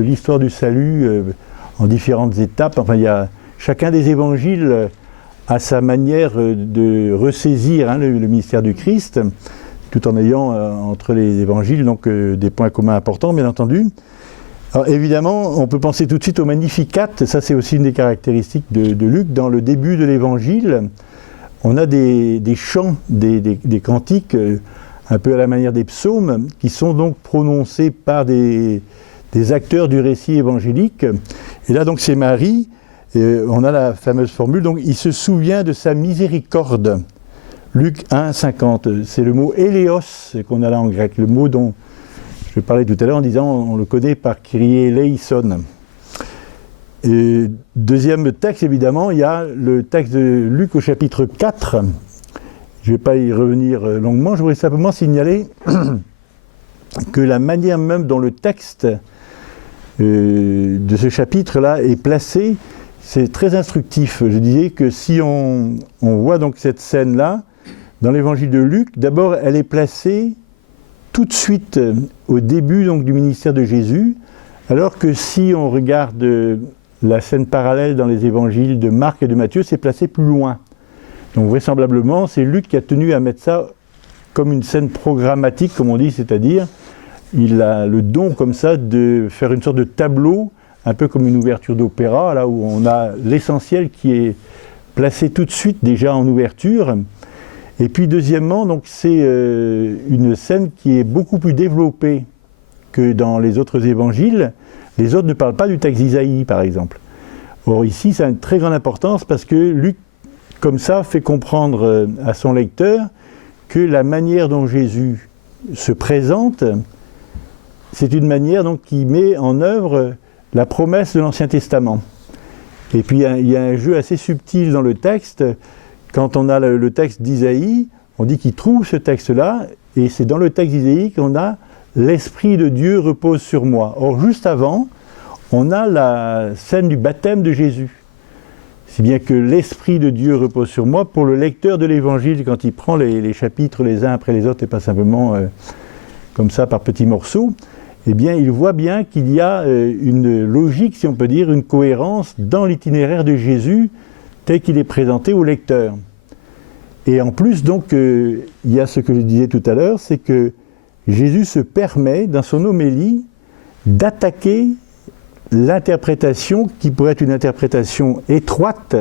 l'histoire du salut en différentes étapes. Enfin, il y a chacun des évangiles a sa manière de ressaisir le mystère du Christ, tout en ayant entre les évangiles donc, des points communs importants, bien entendu. Alors évidemment, on peut penser tout de suite au Magnificat, ça c'est aussi une des caractéristiques de Luc. Dans le début de l'évangile, on a des chants, des cantiques, un peu à la manière des psaumes, qui sont donc prononcés par des acteurs du récit évangélique. Et là donc c'est Marie, on a la fameuse formule, donc il se souvient de sa miséricorde. Luc 1, 50, c'est le mot éléos qu'on a là en grec, le mot dont je parlais tout à l'heure en disant on le connaît par Kyrie eleison. Et deuxième texte, évidemment, il y a le texte de Luc au chapitre 4. Je ne vais pas y revenir longuement, je voudrais simplement signaler que la manière même dont le texte de ce chapitre-là est placé, c'est très instructif. Je disais que si on voit donc cette scène-là, dans l'évangile de Luc, d'abord elle est placée tout de suite au début donc, du ministère de Jésus, alors que si on regarde la scène parallèle dans les évangiles de Marc et de Matthieu, c'est placé plus loin. Donc vraisemblablement, c'est Luc qui a tenu à mettre ça comme une scène programmatique, comme on dit, c'est-à-dire il a le don comme ça de faire une sorte de tableau, un peu comme une ouverture d'opéra, là où on a l'essentiel qui est placé tout de suite déjà en ouverture. Et puis deuxièmement, donc c'est une scène qui est beaucoup plus développée que dans les autres évangiles. Les autres ne parlent pas du texte d'Isaïe, par exemple. Or ici, ça a une très grande importance parce que Luc, comme ça, fait comprendre à son lecteur que la manière dont Jésus se présente, c'est une manière donc, qui met en œuvre la promesse de l'Ancien Testament. Et puis il y a un jeu assez subtil dans le texte. Quand on a le texte d'Isaïe, on dit qu'il trouve ce texte-là, et c'est dans le texte d'Isaïe qu'on a « L'Esprit de Dieu repose sur moi ». Or, juste avant, on a la scène du baptême de Jésus. Si bien que l'Esprit de Dieu repose sur moi, pour le lecteur de l'Évangile, quand il prend les chapitres les uns après les autres, et pas simplement comme ça par petits morceaux, eh bien, il voit bien qu'il y a une logique, si on peut dire, une cohérence dans l'itinéraire de Jésus tel qu'il est présenté au lecteur. Et en plus, donc, il y a ce que je disais tout à l'heure, c'est que Jésus se permet, dans son homélie, d'attaquer l'interprétation qui pourrait être une interprétation étroite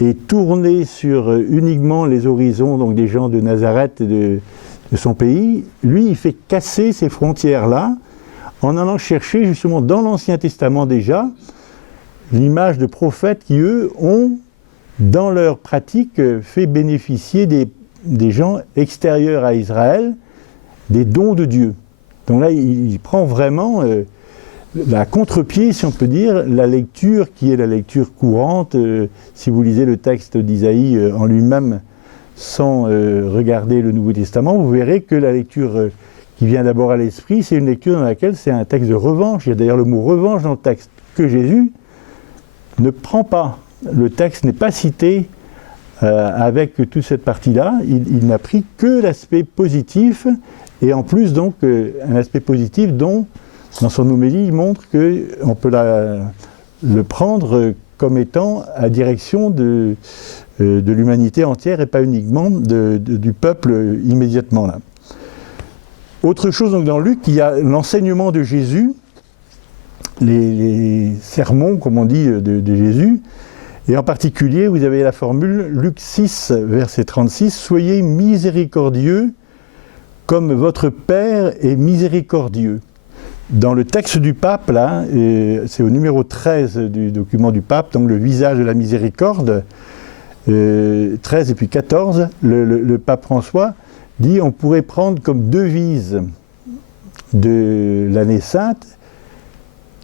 et tournée sur uniquement les horizons donc des gens de Nazareth et de son pays. Lui, il fait casser ces frontières-là en allant chercher justement dans l'Ancien Testament déjà l'image de prophètes qui, eux, ont, dans leur pratique, fait bénéficier des gens extérieurs à Israël des dons de Dieu. Donc là, il prend vraiment la contre-pied, si on peut dire, la lecture qui est la lecture courante. Si vous lisez le texte d'Isaïe en lui-même sans regarder le Nouveau Testament, vous verrez que la lecture qui vient d'abord à l'esprit, c'est une lecture dans laquelle c'est un texte de revanche. Il y a d'ailleurs le mot revanche dans le texte que Jésus ne prend pas. Le texte n'est pas cité avec toute cette partie-là. Il n'a pris que l'aspect positif, et en plus donc un aspect positif dont, dans son homélie, il montre qu'on peut le prendre comme étant à direction de l'humanité entière et pas uniquement du peuple immédiatement là. Autre chose donc dans Luc, il y a l'enseignement de Jésus, les sermons, comme on dit, de Jésus. Et en particulier, vous avez la formule, Luc 6, verset 36, « Soyez miséricordieux comme votre Père est miséricordieux ». Dans le texte du pape, là, c'est au numéro 13 du document du pape, donc le visage de la miséricorde, 13 et puis 14, le pape François dit on pourrait prendre comme devise de l'année sainte,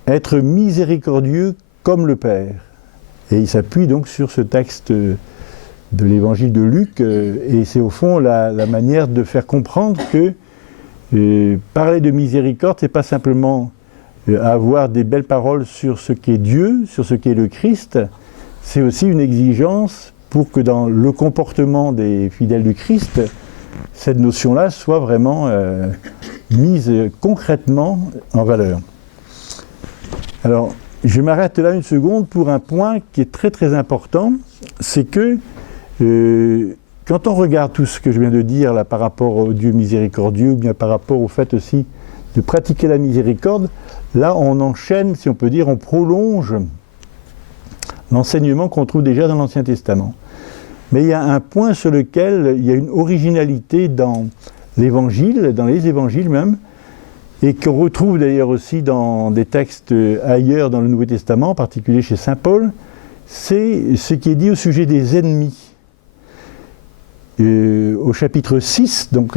être miséricordieux comme le Père. Et il s'appuie donc sur ce texte de l'évangile de Luc, et c'est au fond la manière de faire comprendre que parler de miséricorde, c'est pas simplement avoir des belles paroles sur ce qu'est Dieu, sur ce qu'est le Christ, c'est aussi une exigence pour que dans le comportement des fidèles du Christ, cette notion-là soit vraiment mise concrètement en valeur. Alors, je m'arrête là une seconde pour un point qui est très très important, c'est que quand on regarde tout ce que je viens de dire là par rapport au Dieu miséricordieux, ou bien par rapport au fait aussi de pratiquer la miséricorde, là on enchaîne, si on peut dire, on prolonge l'enseignement qu'on trouve déjà dans l'Ancien Testament. Mais il y a un point sur lequel il y a une originalité dans l'Évangile, dans les Évangiles même, et qu'on retrouve d'ailleurs aussi dans des textes ailleurs dans le Nouveau Testament, en particulier chez Saint Paul, c'est ce qui est dit au sujet des ennemis. Au chapitre 6, donc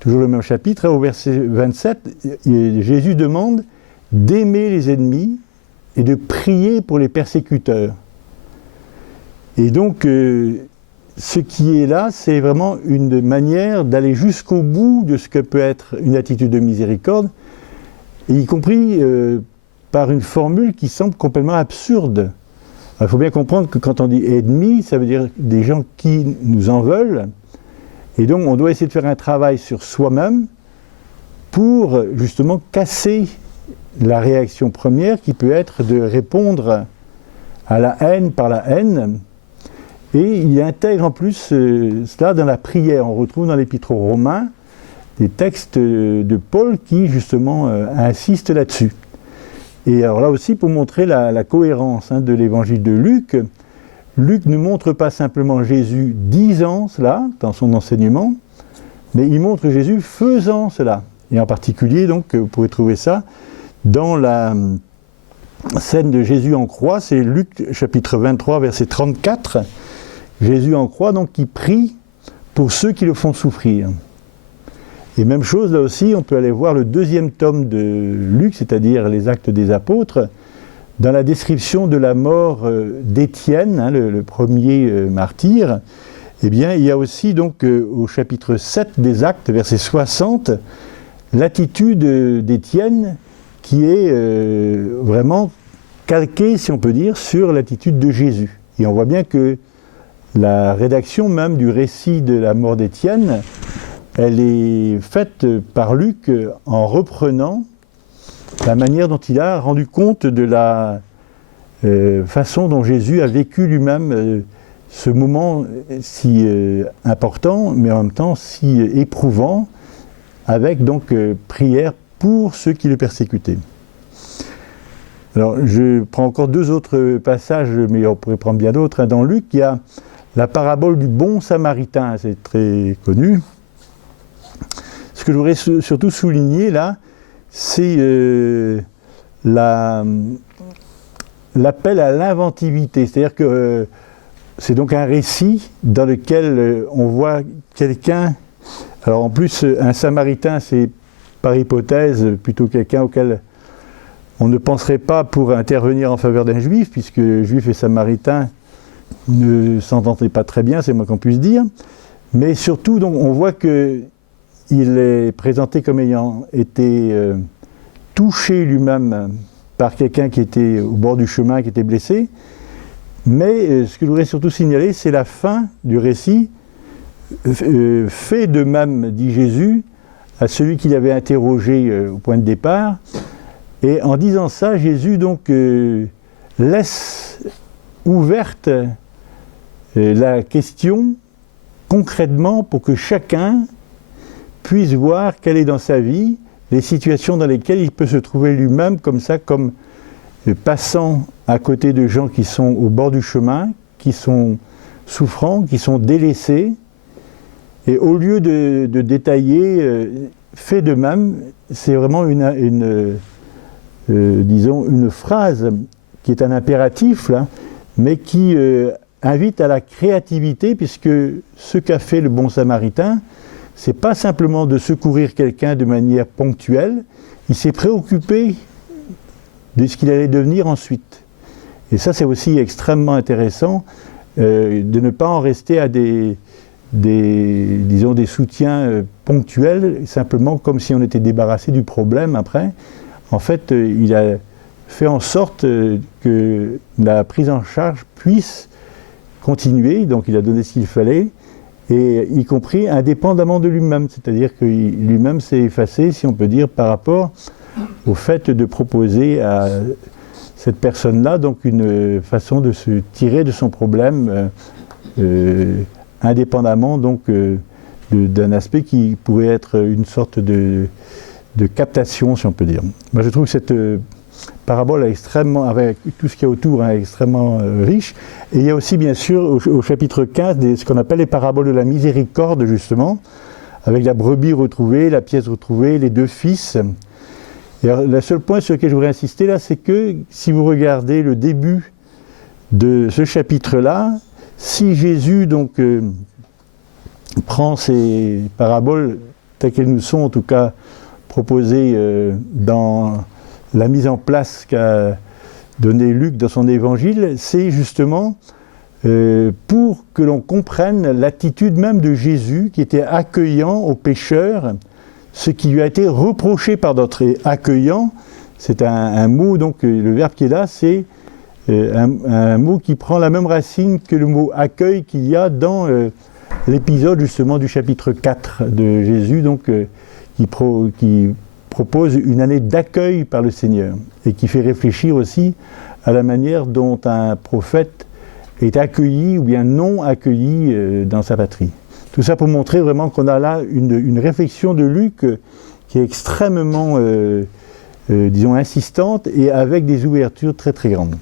toujours le même chapitre, au verset 27, Jésus demande d'aimer les ennemis et de prier pour les persécuteurs. Et donc, ce qui est là, c'est vraiment une manière d'aller jusqu'au bout de ce que peut être une attitude de miséricorde, et y compris par une formule qui semble complètement absurde. Il faut bien comprendre que quand on dit ennemis, ça veut dire des gens qui nous en veulent, et donc on doit essayer de faire un travail sur soi-même pour justement casser la réaction première qui peut être de répondre à la haine par la haine. Et il intègre en plus cela dans la prière. On retrouve dans l'Épître aux Romains des textes de Paul qui justement insistent là-dessus. Et alors là aussi, pour montrer la cohérence de l'évangile de Luc, Luc ne montre pas simplement Jésus disant cela dans son enseignement, mais il montre Jésus faisant cela. Et en particulier, donc, vous pouvez trouver ça dans la scène de Jésus en croix, c'est Luc chapitre 23, verset 34. Jésus en croix, donc, qui prie pour ceux qui le font souffrir. Et même chose là aussi, on peut aller voir le deuxième tome de Luc, c'est-à-dire les Actes des Apôtres, dans la description de la mort d'Étienne, hein, le premier martyr. Eh bien, il y a aussi donc au chapitre 7 des Actes, verset 60, l'attitude d'Étienne qui est vraiment calquée, si on peut dire, sur l'attitude de Jésus. Et on voit bien que la rédaction même du récit de la mort d'Étienne, elle est faite par Luc en reprenant la manière dont il a rendu compte de la façon dont Jésus a vécu lui-même ce moment si important, mais en même temps si éprouvant, avec donc prière pour ceux qui le persécutaient. Alors je prends encore deux autres passages, mais on pourrait prendre bien d'autres. Dans Luc, il y a la parabole du bon samaritain, c'est très connu. Ce que je voudrais surtout souligner là, c'est l'appel à l'inventivité. C'est-à-dire que c'est donc un récit dans lequel on voit quelqu'un. Alors en plus, un samaritain, c'est par hypothèse plutôt quelqu'un auquel on ne penserait pas pour intervenir en faveur d'un juif, puisque juif et samaritain ne s'entendaient pas très bien, c'est moins qu'on puisse dire. Mais surtout, donc, on voit qu'il est présenté comme ayant été touché lui-même par quelqu'un qui était au bord du chemin, qui était blessé. Mais ce que je voudrais surtout signaler, c'est la fin du récit. Fait de même, dit Jésus, à celui qui l'avait interrogé au point de départ. Et en disant ça, Jésus donc laisse ouverte la question concrètement pour que chacun puisse voir quelle est dans sa vie les situations dans lesquelles il peut se trouver lui-même comme ça, comme passant à côté de gens qui sont au bord du chemin, qui sont souffrants, qui sont délaissés. Et au lieu de détailler, fait de même, c'est vraiment disons une phrase qui est un impératif, là, mais qui invite à la créativité, puisque ce qu'a fait le bon samaritain, c'est pas simplement de secourir quelqu'un de manière ponctuelle, il s'est préoccupé de ce qu'il allait devenir ensuite. Et ça, c'est aussi extrêmement intéressant, de ne pas en rester à des soutiens ponctuels, simplement comme si on était débarrassé du problème après. En fait, il a fait en sorte que la prise en charge puisse continuer, donc il a donné ce qu'il fallait, et y compris indépendamment de lui-même, c'est-à-dire que lui-même s'est effacé, si on peut dire, par rapport au fait de proposer à cette personne-là donc une façon de se tirer de son problème indépendamment donc d'un aspect qui pourrait être une sorte de captation, si on peut dire. Moi, je trouve que cette parabole est extrêmement, avec tout ce qu'il y a autour, extrêmement riche. Et il y a aussi, bien sûr, au chapitre 15, ce qu'on appelle les paraboles de la miséricorde, justement, avec la brebis retrouvée, la pièce retrouvée, les deux fils. Et alors, le seul point sur lequel je voudrais insister là, c'est que si vous regardez le début de ce chapitre-là, si Jésus donc prend ces paraboles telles qu'elles nous sont en tout cas proposées dans la mise en place qu'a donné Luc dans son évangile, c'est justement pour que l'on comprenne l'attitude même de Jésus qui était accueillant aux pécheurs, ce qui lui a été reproché par d'autres. Et accueillant, c'est un mot, donc le verbe qui est là, c'est un mot qui prend la même racine que le mot accueil qu'il y a dans l'épisode justement du chapitre 4 de Jésus, donc qui propose une année d'accueil par le Seigneur et qui fait réfléchir aussi à la manière dont un prophète est accueilli ou bien non accueilli dans sa patrie. Tout ça pour montrer vraiment qu'on a là une réflexion de Luc qui est extrêmement, disons, insistante et avec des ouvertures très très grandes.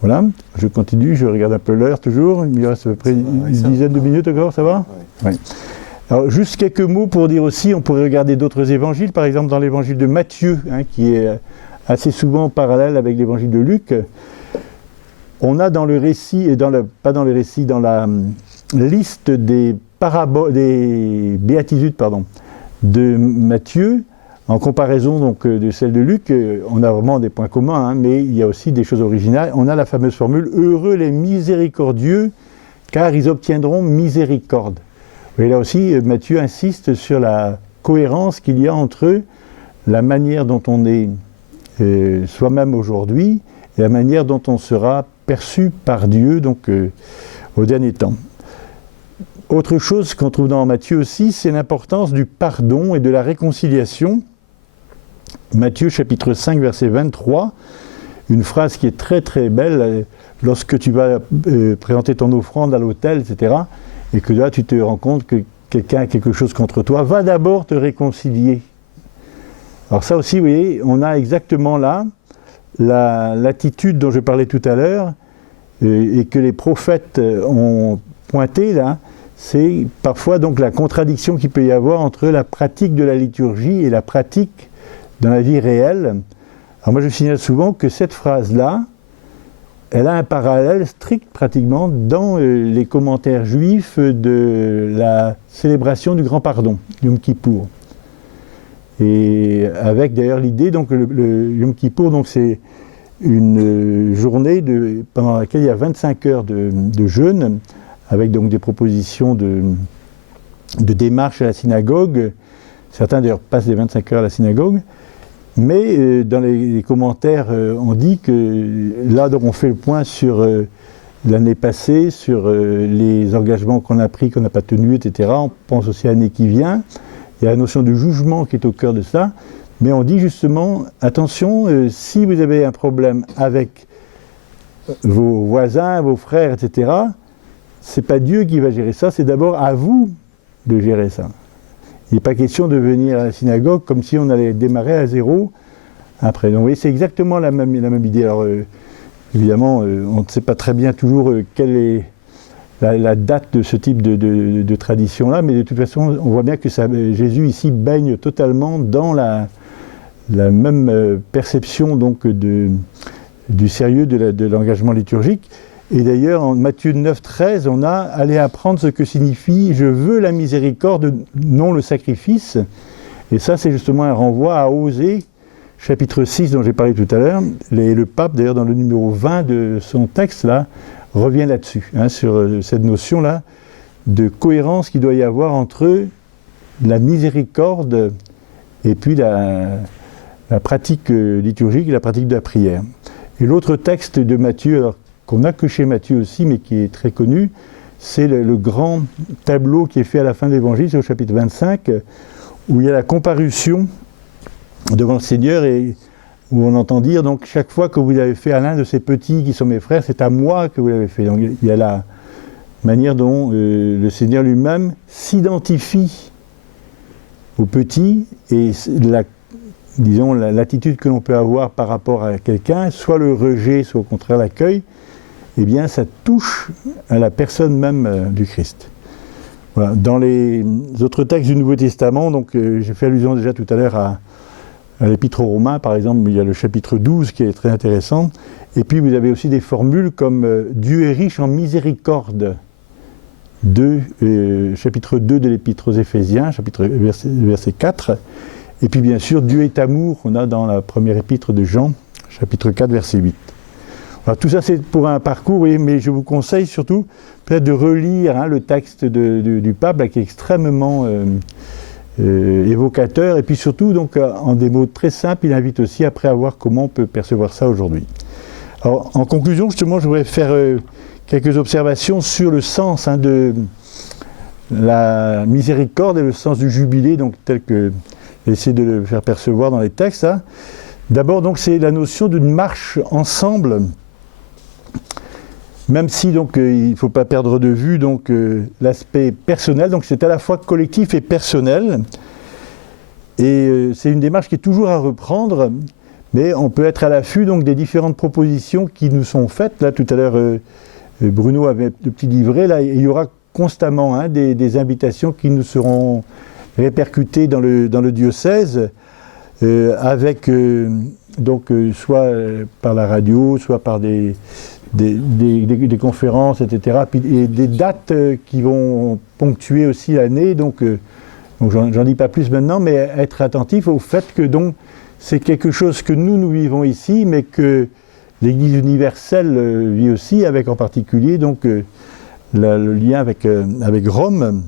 Voilà, je continue, je regarde un peu l'heure toujours, il me reste à peu près une dizaine de minutes encore, ça va ? Oui. Alors juste quelques mots pour dire aussi, on pourrait regarder d'autres évangiles, par exemple dans l'évangile de Matthieu, qui est assez souvent parallèle avec l'évangile de Luc. On a dans le récit, et dans la liste des des béatitudes de Matthieu, en comparaison donc de celle de Luc, on a vraiment des points communs, hein, mais il y a aussi des choses originales. On a la fameuse formule « Heureux les miséricordieux, car ils obtiendront miséricorde ». Et là aussi, Matthieu insiste sur la cohérence qu'il y a entre la manière dont on est soi-même aujourd'hui et la manière dont on sera perçu par Dieu donc, au dernier temps. Autre chose qu'on trouve dans Matthieu aussi, c'est l'importance du pardon et de la réconciliation. Matthieu chapitre 5 verset 23, une phrase qui est très très belle, lorsque tu vas présenter ton offrande à l'autel, etc., et que là tu te rends compte que quelqu'un a quelque chose contre toi, va d'abord te réconcilier. Alors ça aussi, vous voyez, on a exactement là l'attitude dont je parlais tout à l'heure, et que les prophètes ont pointé là, c'est parfois donc la contradiction qu'il peut y avoir entre la pratique de la liturgie et la pratique dans la vie réelle. Alors moi je signale souvent que cette phrase-là, elle a un parallèle strict pratiquement dans les commentaires juifs de la célébration du Grand Pardon, Yom Kippour. Et avec d'ailleurs l'idée, donc le Yom Kippour, donc c'est une journée pendant laquelle il y a 25 heures de jeûne, avec donc des propositions de démarche à la synagogue. Certains d'ailleurs passent les 25 heures à la synagogue. Mais dans les commentaires, on dit que là, donc, on fait le point sur l'année passée, sur les engagements qu'on a pris, qu'on n'a pas tenus, etc. On pense aussi à l'année qui vient. Il y a la notion de jugement qui est au cœur de ça. Mais on dit justement, attention, si vous avez un problème avec vos voisins, vos frères, etc., c'est pas Dieu qui va gérer ça, c'est d'abord à vous de gérer ça. Il n'est pas question de venir à la synagogue comme si on allait démarrer à zéro après. Donc vous voyez, c'est exactement la même idée. Alors évidemment, on ne sait pas très bien toujours quelle est la date de ce type de tradition-là, mais de toute façon, on voit bien que Jésus ici baigne totalement dans la même perception donc, du sérieux de l'engagement liturgique. Et d'ailleurs, en Matthieu 9, 13, on a « Allez apprendre ce que signifie « Je veux la miséricorde, non le sacrifice ». Et ça, c'est justement un renvoi à Osée, chapitre 6, dont j'ai parlé tout à l'heure. Le pape, d'ailleurs, dans le numéro 20 de son texte, là, revient là-dessus, hein, sur cette notion-là de cohérence qu'il doit y avoir entre la miséricorde et puis la pratique liturgique et la pratique de la prière. Et l'autre texte de Matthieu, alors, qu'on n'a que chez Matthieu aussi, mais qui est très connu, c'est le grand tableau qui est fait à la fin de l'Évangile, c'est au chapitre 25, où il y a la comparution devant le Seigneur et où on entend dire, donc, chaque fois que vous avez fait à l'un de ces petits qui sont mes frères, c'est à moi que vous l'avez fait. Donc il y a la manière dont le Seigneur lui-même s'identifie aux petits et l'attitude que l'on peut avoir par rapport à quelqu'un, soit le rejet, soit au contraire l'accueil, eh bien ça touche à la personne même du Christ. Voilà. Dans les autres textes du Nouveau Testament, donc j'ai fait allusion déjà tout à l'heure à l'Épître aux Romains, par exemple, il y a le chapitre 12 qui est très intéressant, et puis vous avez aussi des formules comme Dieu est riche en miséricorde, chapitre 2 de l'Épître aux Éphésiens, verset 4, et puis bien sûr Dieu est amour, on a dans la première épître de Jean, chapitre 4, verset 8. Alors, tout ça c'est pour un parcours, oui, mais je vous conseille surtout peut-être de relire le texte du pape là, qui est extrêmement évocateur, et puis surtout donc, en des mots très simples, il invite aussi après à voir comment on peut percevoir ça aujourd'hui. Alors en conclusion justement je voudrais faire quelques observations sur le sens de la miséricorde et le sens du jubilé, donc tel que j'ai essayé de le faire percevoir dans les textes. Hein. D'abord donc c'est la notion d'une marche ensemble, même si donc il ne faut pas perdre de vue donc l'aspect personnel, donc c'est à la fois collectif et personnel, et c'est une démarche qui est toujours à reprendre, mais on peut être à l'affût donc des différentes propositions qui nous sont faites. Là tout à l'heure Bruno avait le petit livret, là il y aura constamment des invitations qui nous seront répercutées dans le diocèse, avec donc soit par la radio, soit par des des conférences, etc. Et des dates qui vont ponctuer aussi l'année. Donc j'en dis pas plus maintenant, mais être attentif au fait que donc c'est quelque chose que nous vivons ici, mais que l'Église universelle vit aussi, avec en particulier donc le lien avec Rome.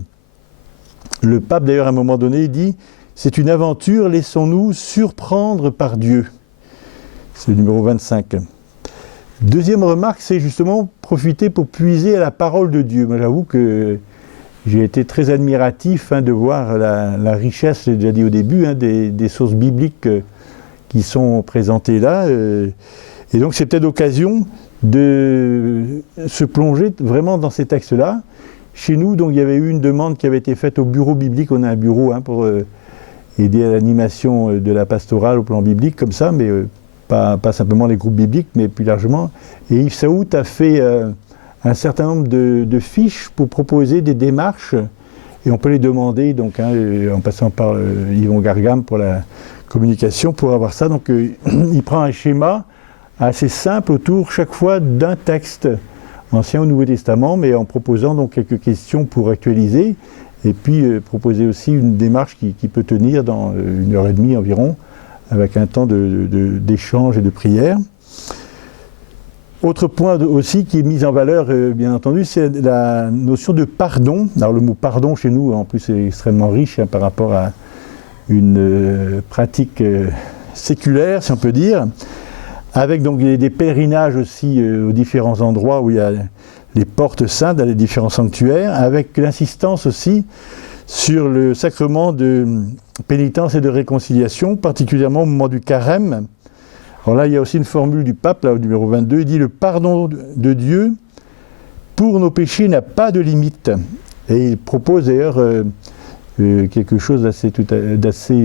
Le pape d'ailleurs à un moment donné dit « C'est une aventure, laissons-nous surprendre par Dieu ». C'est le numéro 25. Deuxième remarque, c'est justement profiter pour puiser à la parole de Dieu. Moi j'avoue que j'ai été très admiratif de voir la richesse, j'ai déjà dit au début, des sources bibliques qui sont présentées là. Et donc c'est peut-être l'occasion de se plonger vraiment dans ces textes-là. Chez nous, donc, il y avait eu une demande qui avait été faite au bureau biblique. On a un bureau pour aider à l'animation de la pastorale au plan biblique, comme ça, mais pas simplement les groupes bibliques, mais plus largement. Et Yves Saout a fait un certain nombre de fiches pour proposer des démarches, et on peut les demander donc, en passant par Yvon Gargam pour la communication, pour avoir ça. Donc il prend un schéma assez simple autour chaque fois d'un texte, Ancien ou Nouveau Testament, mais en proposant donc quelques questions pour actualiser, et puis proposer aussi une démarche qui peut tenir dans 1h30 environ, avec un temps d'échange et de prière. Autre point aussi qui est mis en valeur, bien entendu, c'est la notion de pardon. Alors le mot pardon chez nous, en plus, est extrêmement riche par rapport à une pratique séculaire, si on peut dire, avec donc des pèlerinages aussi aux différents endroits où il y a les portes saintes, dans les différents sanctuaires, avec l'insistance aussi sur le sacrement de pénitence et de réconciliation, particulièrement au moment du carême. Alors là, il y a aussi une formule du pape, là, au numéro 22, il dit « Le pardon de Dieu pour nos péchés n'a pas de limite ». Et il propose d'ailleurs quelque chose d'assez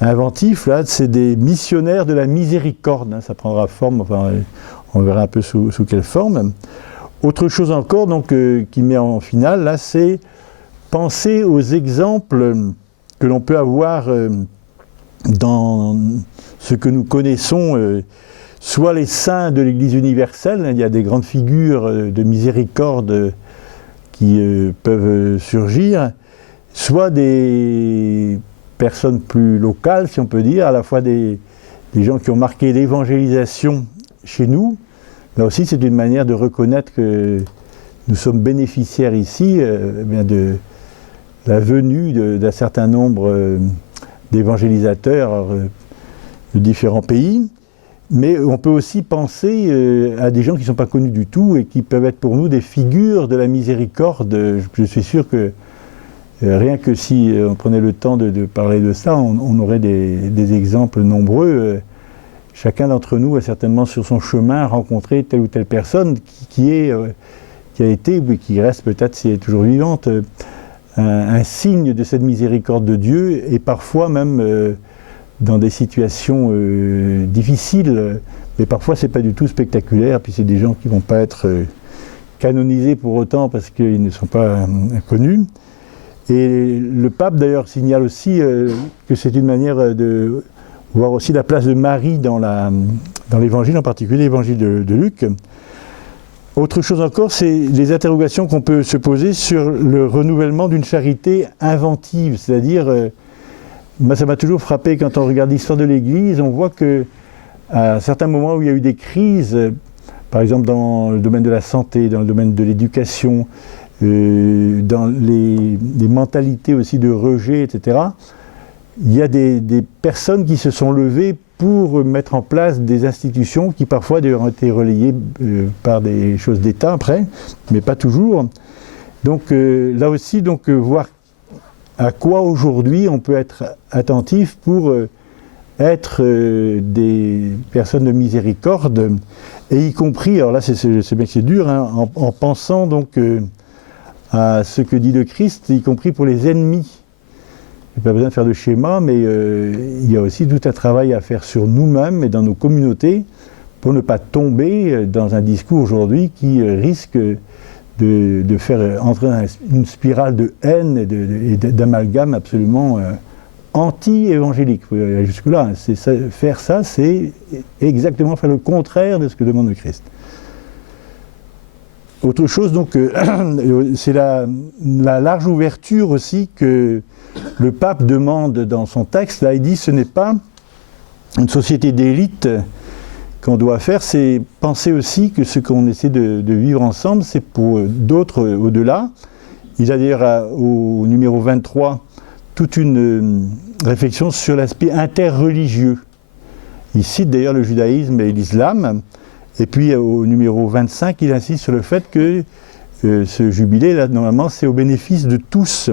inventif, là, c'est des missionnaires de la miséricorde, ça prendra forme, enfin, on verra un peu sous quelle forme. Autre chose encore donc, qui met en finale, là, c'est penser aux exemples que l'on peut avoir dans ce que nous connaissons, soit les saints de l'Église universelle, il y a des grandes figures de miséricorde qui peuvent surgir, soit des personnes plus locales, si on peut dire, à la fois des gens qui ont marqué l'évangélisation chez nous. Là aussi, c'est une manière de reconnaître que nous sommes bénéficiaires ici de la venue d'un certain nombre d'évangélisateurs de différents pays. Mais on peut aussi penser à des gens qui ne sont pas connus du tout et qui peuvent être pour nous des figures de la miséricorde. Je suis sûr que rien que si on prenait le temps de parler de ça, on aurait des exemples nombreux. Chacun d'entre nous a certainement sur son chemin rencontré telle ou telle personne qui a été, ou qui reste peut-être si elle est toujours vivante, un signe de cette miséricorde de Dieu, et parfois même dans des situations difficiles, mais parfois c'est pas du tout spectaculaire, puis c'est des gens qui ne vont pas être canonisés pour autant parce qu'ils ne sont pas connus. Et le pape d'ailleurs signale aussi que c'est une manière de voir aussi la place de Marie dans l'évangile, en particulier l'évangile de Luc. Autre chose encore, c'est les interrogations qu'on peut se poser sur le renouvellement d'une charité inventive, c'est-à-dire, moi ça m'a toujours frappé quand on regarde l'histoire de l'Église, on voit qu'à certains moments où il y a eu des crises, par exemple dans le domaine de la santé, dans le domaine de l'éducation, dans les mentalités aussi de rejet, etc., il y a des personnes qui se sont levées pour mettre en place des institutions qui parfois d'ailleurs ont été relayées par des choses d'État après, mais pas toujours. Donc là aussi, voir à quoi aujourd'hui on peut être attentif pour être des personnes de miséricorde, et y compris, alors là c'est bien que c'est dur, en pensant donc à ce que dit le Christ, y compris pour les ennemis. Il n'y a pas besoin de faire de schéma, mais il y a aussi tout un travail à faire sur nous-mêmes et dans nos communautés pour ne pas tomber dans un discours aujourd'hui qui risque de faire entrer dans une spirale de haine et d'amalgame absolument anti-évangélique. Jusque-là, faire ça, c'est exactement faire le contraire de ce que demande le Christ. autre chose, donc, c'est la large ouverture aussi que le pape demande dans son texte. Là, il dit ce n'est pas une société d'élite qu'on doit faire, c'est penser aussi que ce qu'on essaie de vivre ensemble, c'est pour d'autres au-delà. Il a d'ailleurs au numéro 23 toute une réflexion sur l'aspect interreligieux. Il cite d'ailleurs le judaïsme et l'islam. Et puis au numéro 25, il insiste sur le fait que ce jubilé, là, normalement, c'est au bénéfice de tous.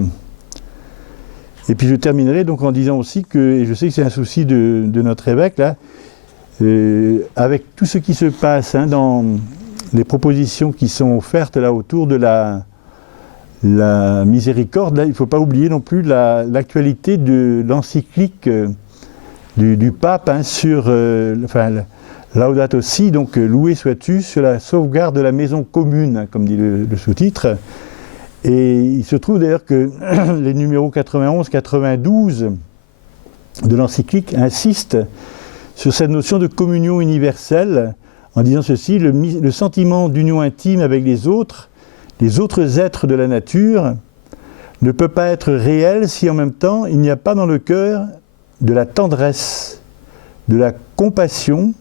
Et puis je terminerai donc en disant aussi que, et je sais que c'est un souci de notre évêque, là, avec tout ce qui se passe dans les propositions qui sont offertes là autour de la miséricorde, là, il ne faut pas oublier non plus l'actualité de l'encyclique du pape sur Laudato Si, donc loué sois-tu, sur la sauvegarde de la maison commune, comme dit le sous-titre. Et il se trouve d'ailleurs que les numéros 91-92 de l'encyclique insistent sur cette notion de communion universelle, en disant ceci: le sentiment d'union intime avec les autres êtres de la nature, ne peut pas être réel si en même temps il n'y a pas dans le cœur de la tendresse, de la compassion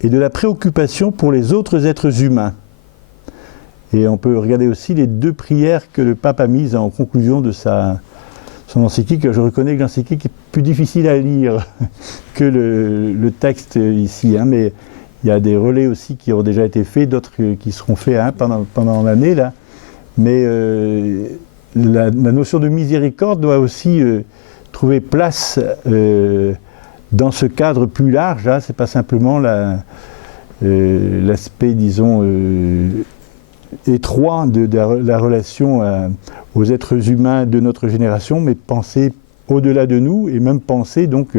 et de la préoccupation pour les autres êtres humains. Et on peut regarder aussi les deux prières que le pape a mises en conclusion de son encyclique. Je reconnais que l'encyclique est plus difficile à lire que le texte ici, mais il y a des relais aussi qui ont déjà été faits, d'autres qui seront faits pendant l'année, là. Mais la notion de miséricorde doit aussi trouver place dans ce cadre plus large. Ce n'est pas simplement l'aspect, disons, étroit de la relation aux êtres humains de notre génération, mais penser au-delà de nous, et même penser donc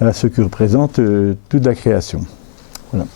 à ce que représente toute la création. Voilà.